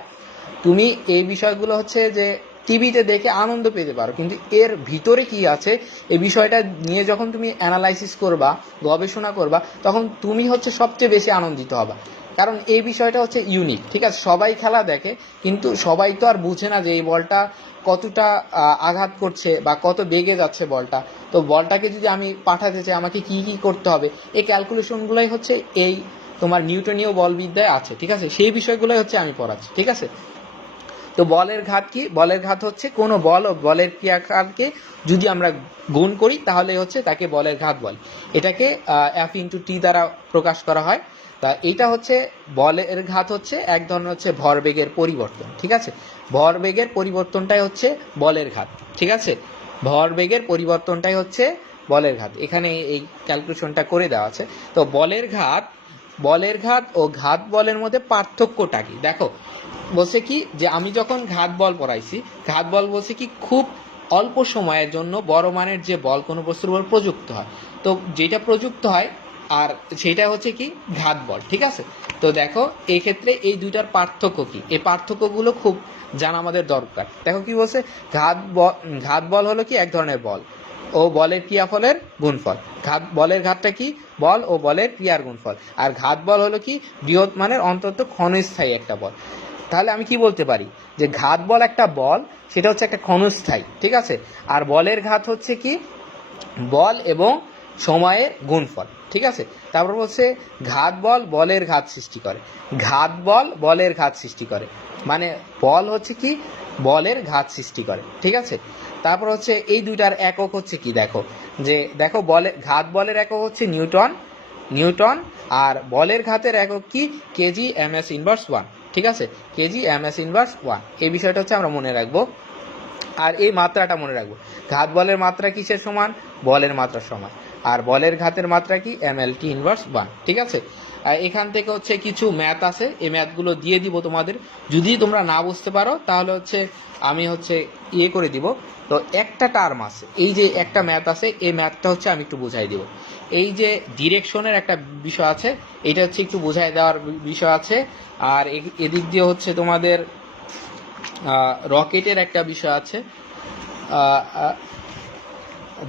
তুমি এই বিষয়গুলো হচ্ছে যে টিভিতে দেখে আনন্দ পেতে পারো, কিন্তু এর ভিতরে কি আছে এই বিষয়টা নিয়ে যখন তুমি অ্যানালাইসিস করবা, গবেষণা করবা, তখন তুমি হচ্ছে সবচেয়ে বেশি আনন্দিত হবা। কারণ এই বিষয়টা হচ্ছে ইউনিক, ঠিক আছে। সবাই খেলা দেখে কিন্তু সবাই তো আর বুঝে না যে এই বলটা কতটা আঘাত করছে বা কত বেগে যাচ্ছে বলটা। তো বলটাকে যদি আমি পাঠাতে চাই আমাকে কি কি করতে হবে, এই ক্যালকুলেশনগুলোই হচ্ছে এই তোমার নিউটনীয় বলবিদ্যায় আছে, ঠিক আছে। সেই বিষয়গুলোই হচ্ছে আমি পড়াচ্ছি, ঠিক আছে। তো বলের ঘাত কি, বলের ঘাত হচ্ছে কোনো বল ও বলের ক্রিয়াকালকে যদি আমরা গুণ করি তাহলে হচ্ছে তাকে বলের ঘাত বলে। এটাকে F × T দ্বারা প্রকাশ করা হয়। তা এটা হচ্ছে বলের ঘাত হচ্ছে এক ধরনের হচ্ছে ভরবেগের পরিবর্তন, ঠিক আছে। ভরবেগের পরিবর্তনটাই হচ্ছে বলের ঘাত, ঠিক আছে। ভরবেগের পরিবর্তনটাই হচ্ছে বলের ঘাত। এখানে এই ক্যালকুলেশনটা করে দেওয়া আছে। তো বলের ঘাত ও ঘাত বলের মধ্যে পার্থক্যটা কি, দেখো বলছে কি যে আমি যখন ঘাত বল পড়াইছি, ঘাত বল বলছে কি খুব অল্প সময়ের জন্য বড় মানের যে বল কোনো বস্তুর উপর প্রযুক্ত হয়, তো যেটা প্রযুক্ত হয় আর সেটা হচ্ছে কি ঘাত বল, ঠিক আছে। তো দেখো এই ক্ষেত্রে এই দুইটার পার্থক্য কি, এই পার্থক্যগুলো খুব জানা আমাদের দরকার। দেখো কি বলছে, ঘাত বল হলো কি এক ধরনের বল ও বলের ক্রিয়াফলের গুণফল। বলের ঘাতটা কি, বল ও বলের ক্রিয়ার গুণফল। আর ঘাত বল হলো কি বৃহৎ মানের অন্তত ক্ষণস্থায়ী একটা বল। তাহলে আমি কি বলতে পারি যে ঘাত বল একটা বল, সেটা হচ্ছে একটা ক্ষণস্থায়ী, ঠিক আছে। আর বলের ঘাত হচ্ছে কি বল এবং সময়ের গুণফল, ঠিক আছে। তারপর বলছে ঘাত বল বলের ঘাত সৃষ্টি করে, ঘাত বল বলের ঘাত সৃষ্টি করে, মানে বল হচ্ছে কি বলের ঘাত সৃষ্টি করে, ঠিক আছে। তারপর হচ্ছে এই দুইটার একক হচ্ছে কি, দেখো যে দেখো ঘাত বলের একক হচ্ছে নিউটন আর বলের ঘাতের একক কি কেজি ms−1, ঠিক আছে। কেজি ms−1, এই বিষয়টা হচ্ছে আমরা মনে রাখবো। আর এই মাত্রাটা মনে রাখবো, ঘাত বলের মাত্রা কিসের সমান, বলের মাত্রার সমান। আর বলের ঘাতের মাত্রা কি mLt−1, ঠিক আছে। এখান থেকে হচ্ছে কিছু ম্যাথ আছে, এই ম্যাথগুলো দিয়ে দিব তোমাদের। যদি তোমরা না বুঝতে পারো তাহলে হচ্ছে আমি হচ্ছে ইয়ে করে দিব। তো একটা টার্ম আছে, এই যে একটা ম্যাথ আছে, এই ম্যাথটা হচ্ছে আমি একটু বুঝাই দিব। এই যে ডিরেকশনের একটা বিষয় আছে, এটা হচ্ছে একটু বুঝাই দেওয়ার বিষয় আছে। আর এদিক দিয়ে হচ্ছে তোমাদের রকেটের একটা বিষয় আছে।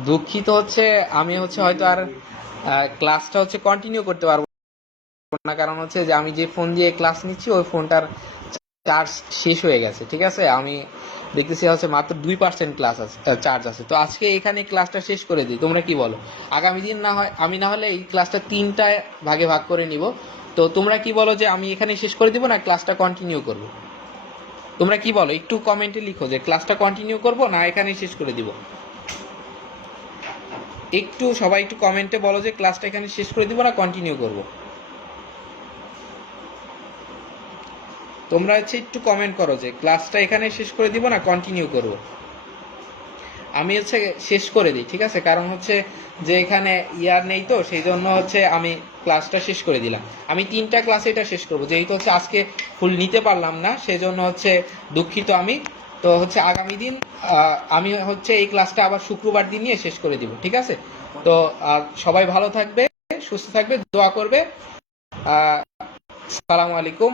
দুঃখিত হচ্ছে আমি হচ্ছে হয়তো আর ক্লাসটা হচ্ছে কন্টিনিউ করতে পারবো না, কারণ হচ্ছে যে আমি যে ফোন দিয়ে ক্লাস নিচ্ছি ওই ফোনটার চার্জ শেষ হয়ে গেছে, ঠিক আছে। আমি দেখতেছি হচ্ছে মাত্র 2% ক্লাস আছে, চার্জ আছে। তো আজকে এখানে ক্লাসটা শেষ করে দিই, তোমরা কি বলো? আগামী দিন না হয় আমি না হলে এই ক্লাসটা 3টায় ভাগে ভাগ করে নিব। তো তোমরা কি বলো যে আমি এখানে শেষ করে দিব না ক্লাসটা কন্টিনিউ করব? তোমরা কি বলো একটু কমেন্টে লিখো যে ক্লাসটা কন্টিনিউ করব না এখানেই শেষ করে দিব। একটু সবাই একটু কমেন্টে বলো যে ক্লাসটা এখানে শেষ করে দিব না কন্টিনিউ করব। তোমরা হচ্ছে একটু কমেন্ট করো যে ক্লাসটা এখানে শেষ করে দিব না কন্টিনিউ করব। আমি হচ্ছে শেষ করে দিই, ঠিক আছে, কারণ হচ্ছে যে এখানে ইয়ার নেই তো সেই জন্য হচ্ছে আমি ক্লাসটা শেষ করে দিলাম। আমি 3টা ক্লাসে এটা শেষ করব, যেহেতু হচ্ছে আজকে ফুল নিতে পারলাম না সেই জন্য হচ্ছে দুঃখিত আমি। তো হচ্ছে আগামী দিন আমি হচ্ছে এই ক্লাসটা আবার শুক্রবার দিন নিয়ে শেষ করে দিব, ঠিক আছে। তো সবাই ভালো থাকবে, সুস্থ থাকবে, দোয়া করবে। আসসালামু আলাইকুম।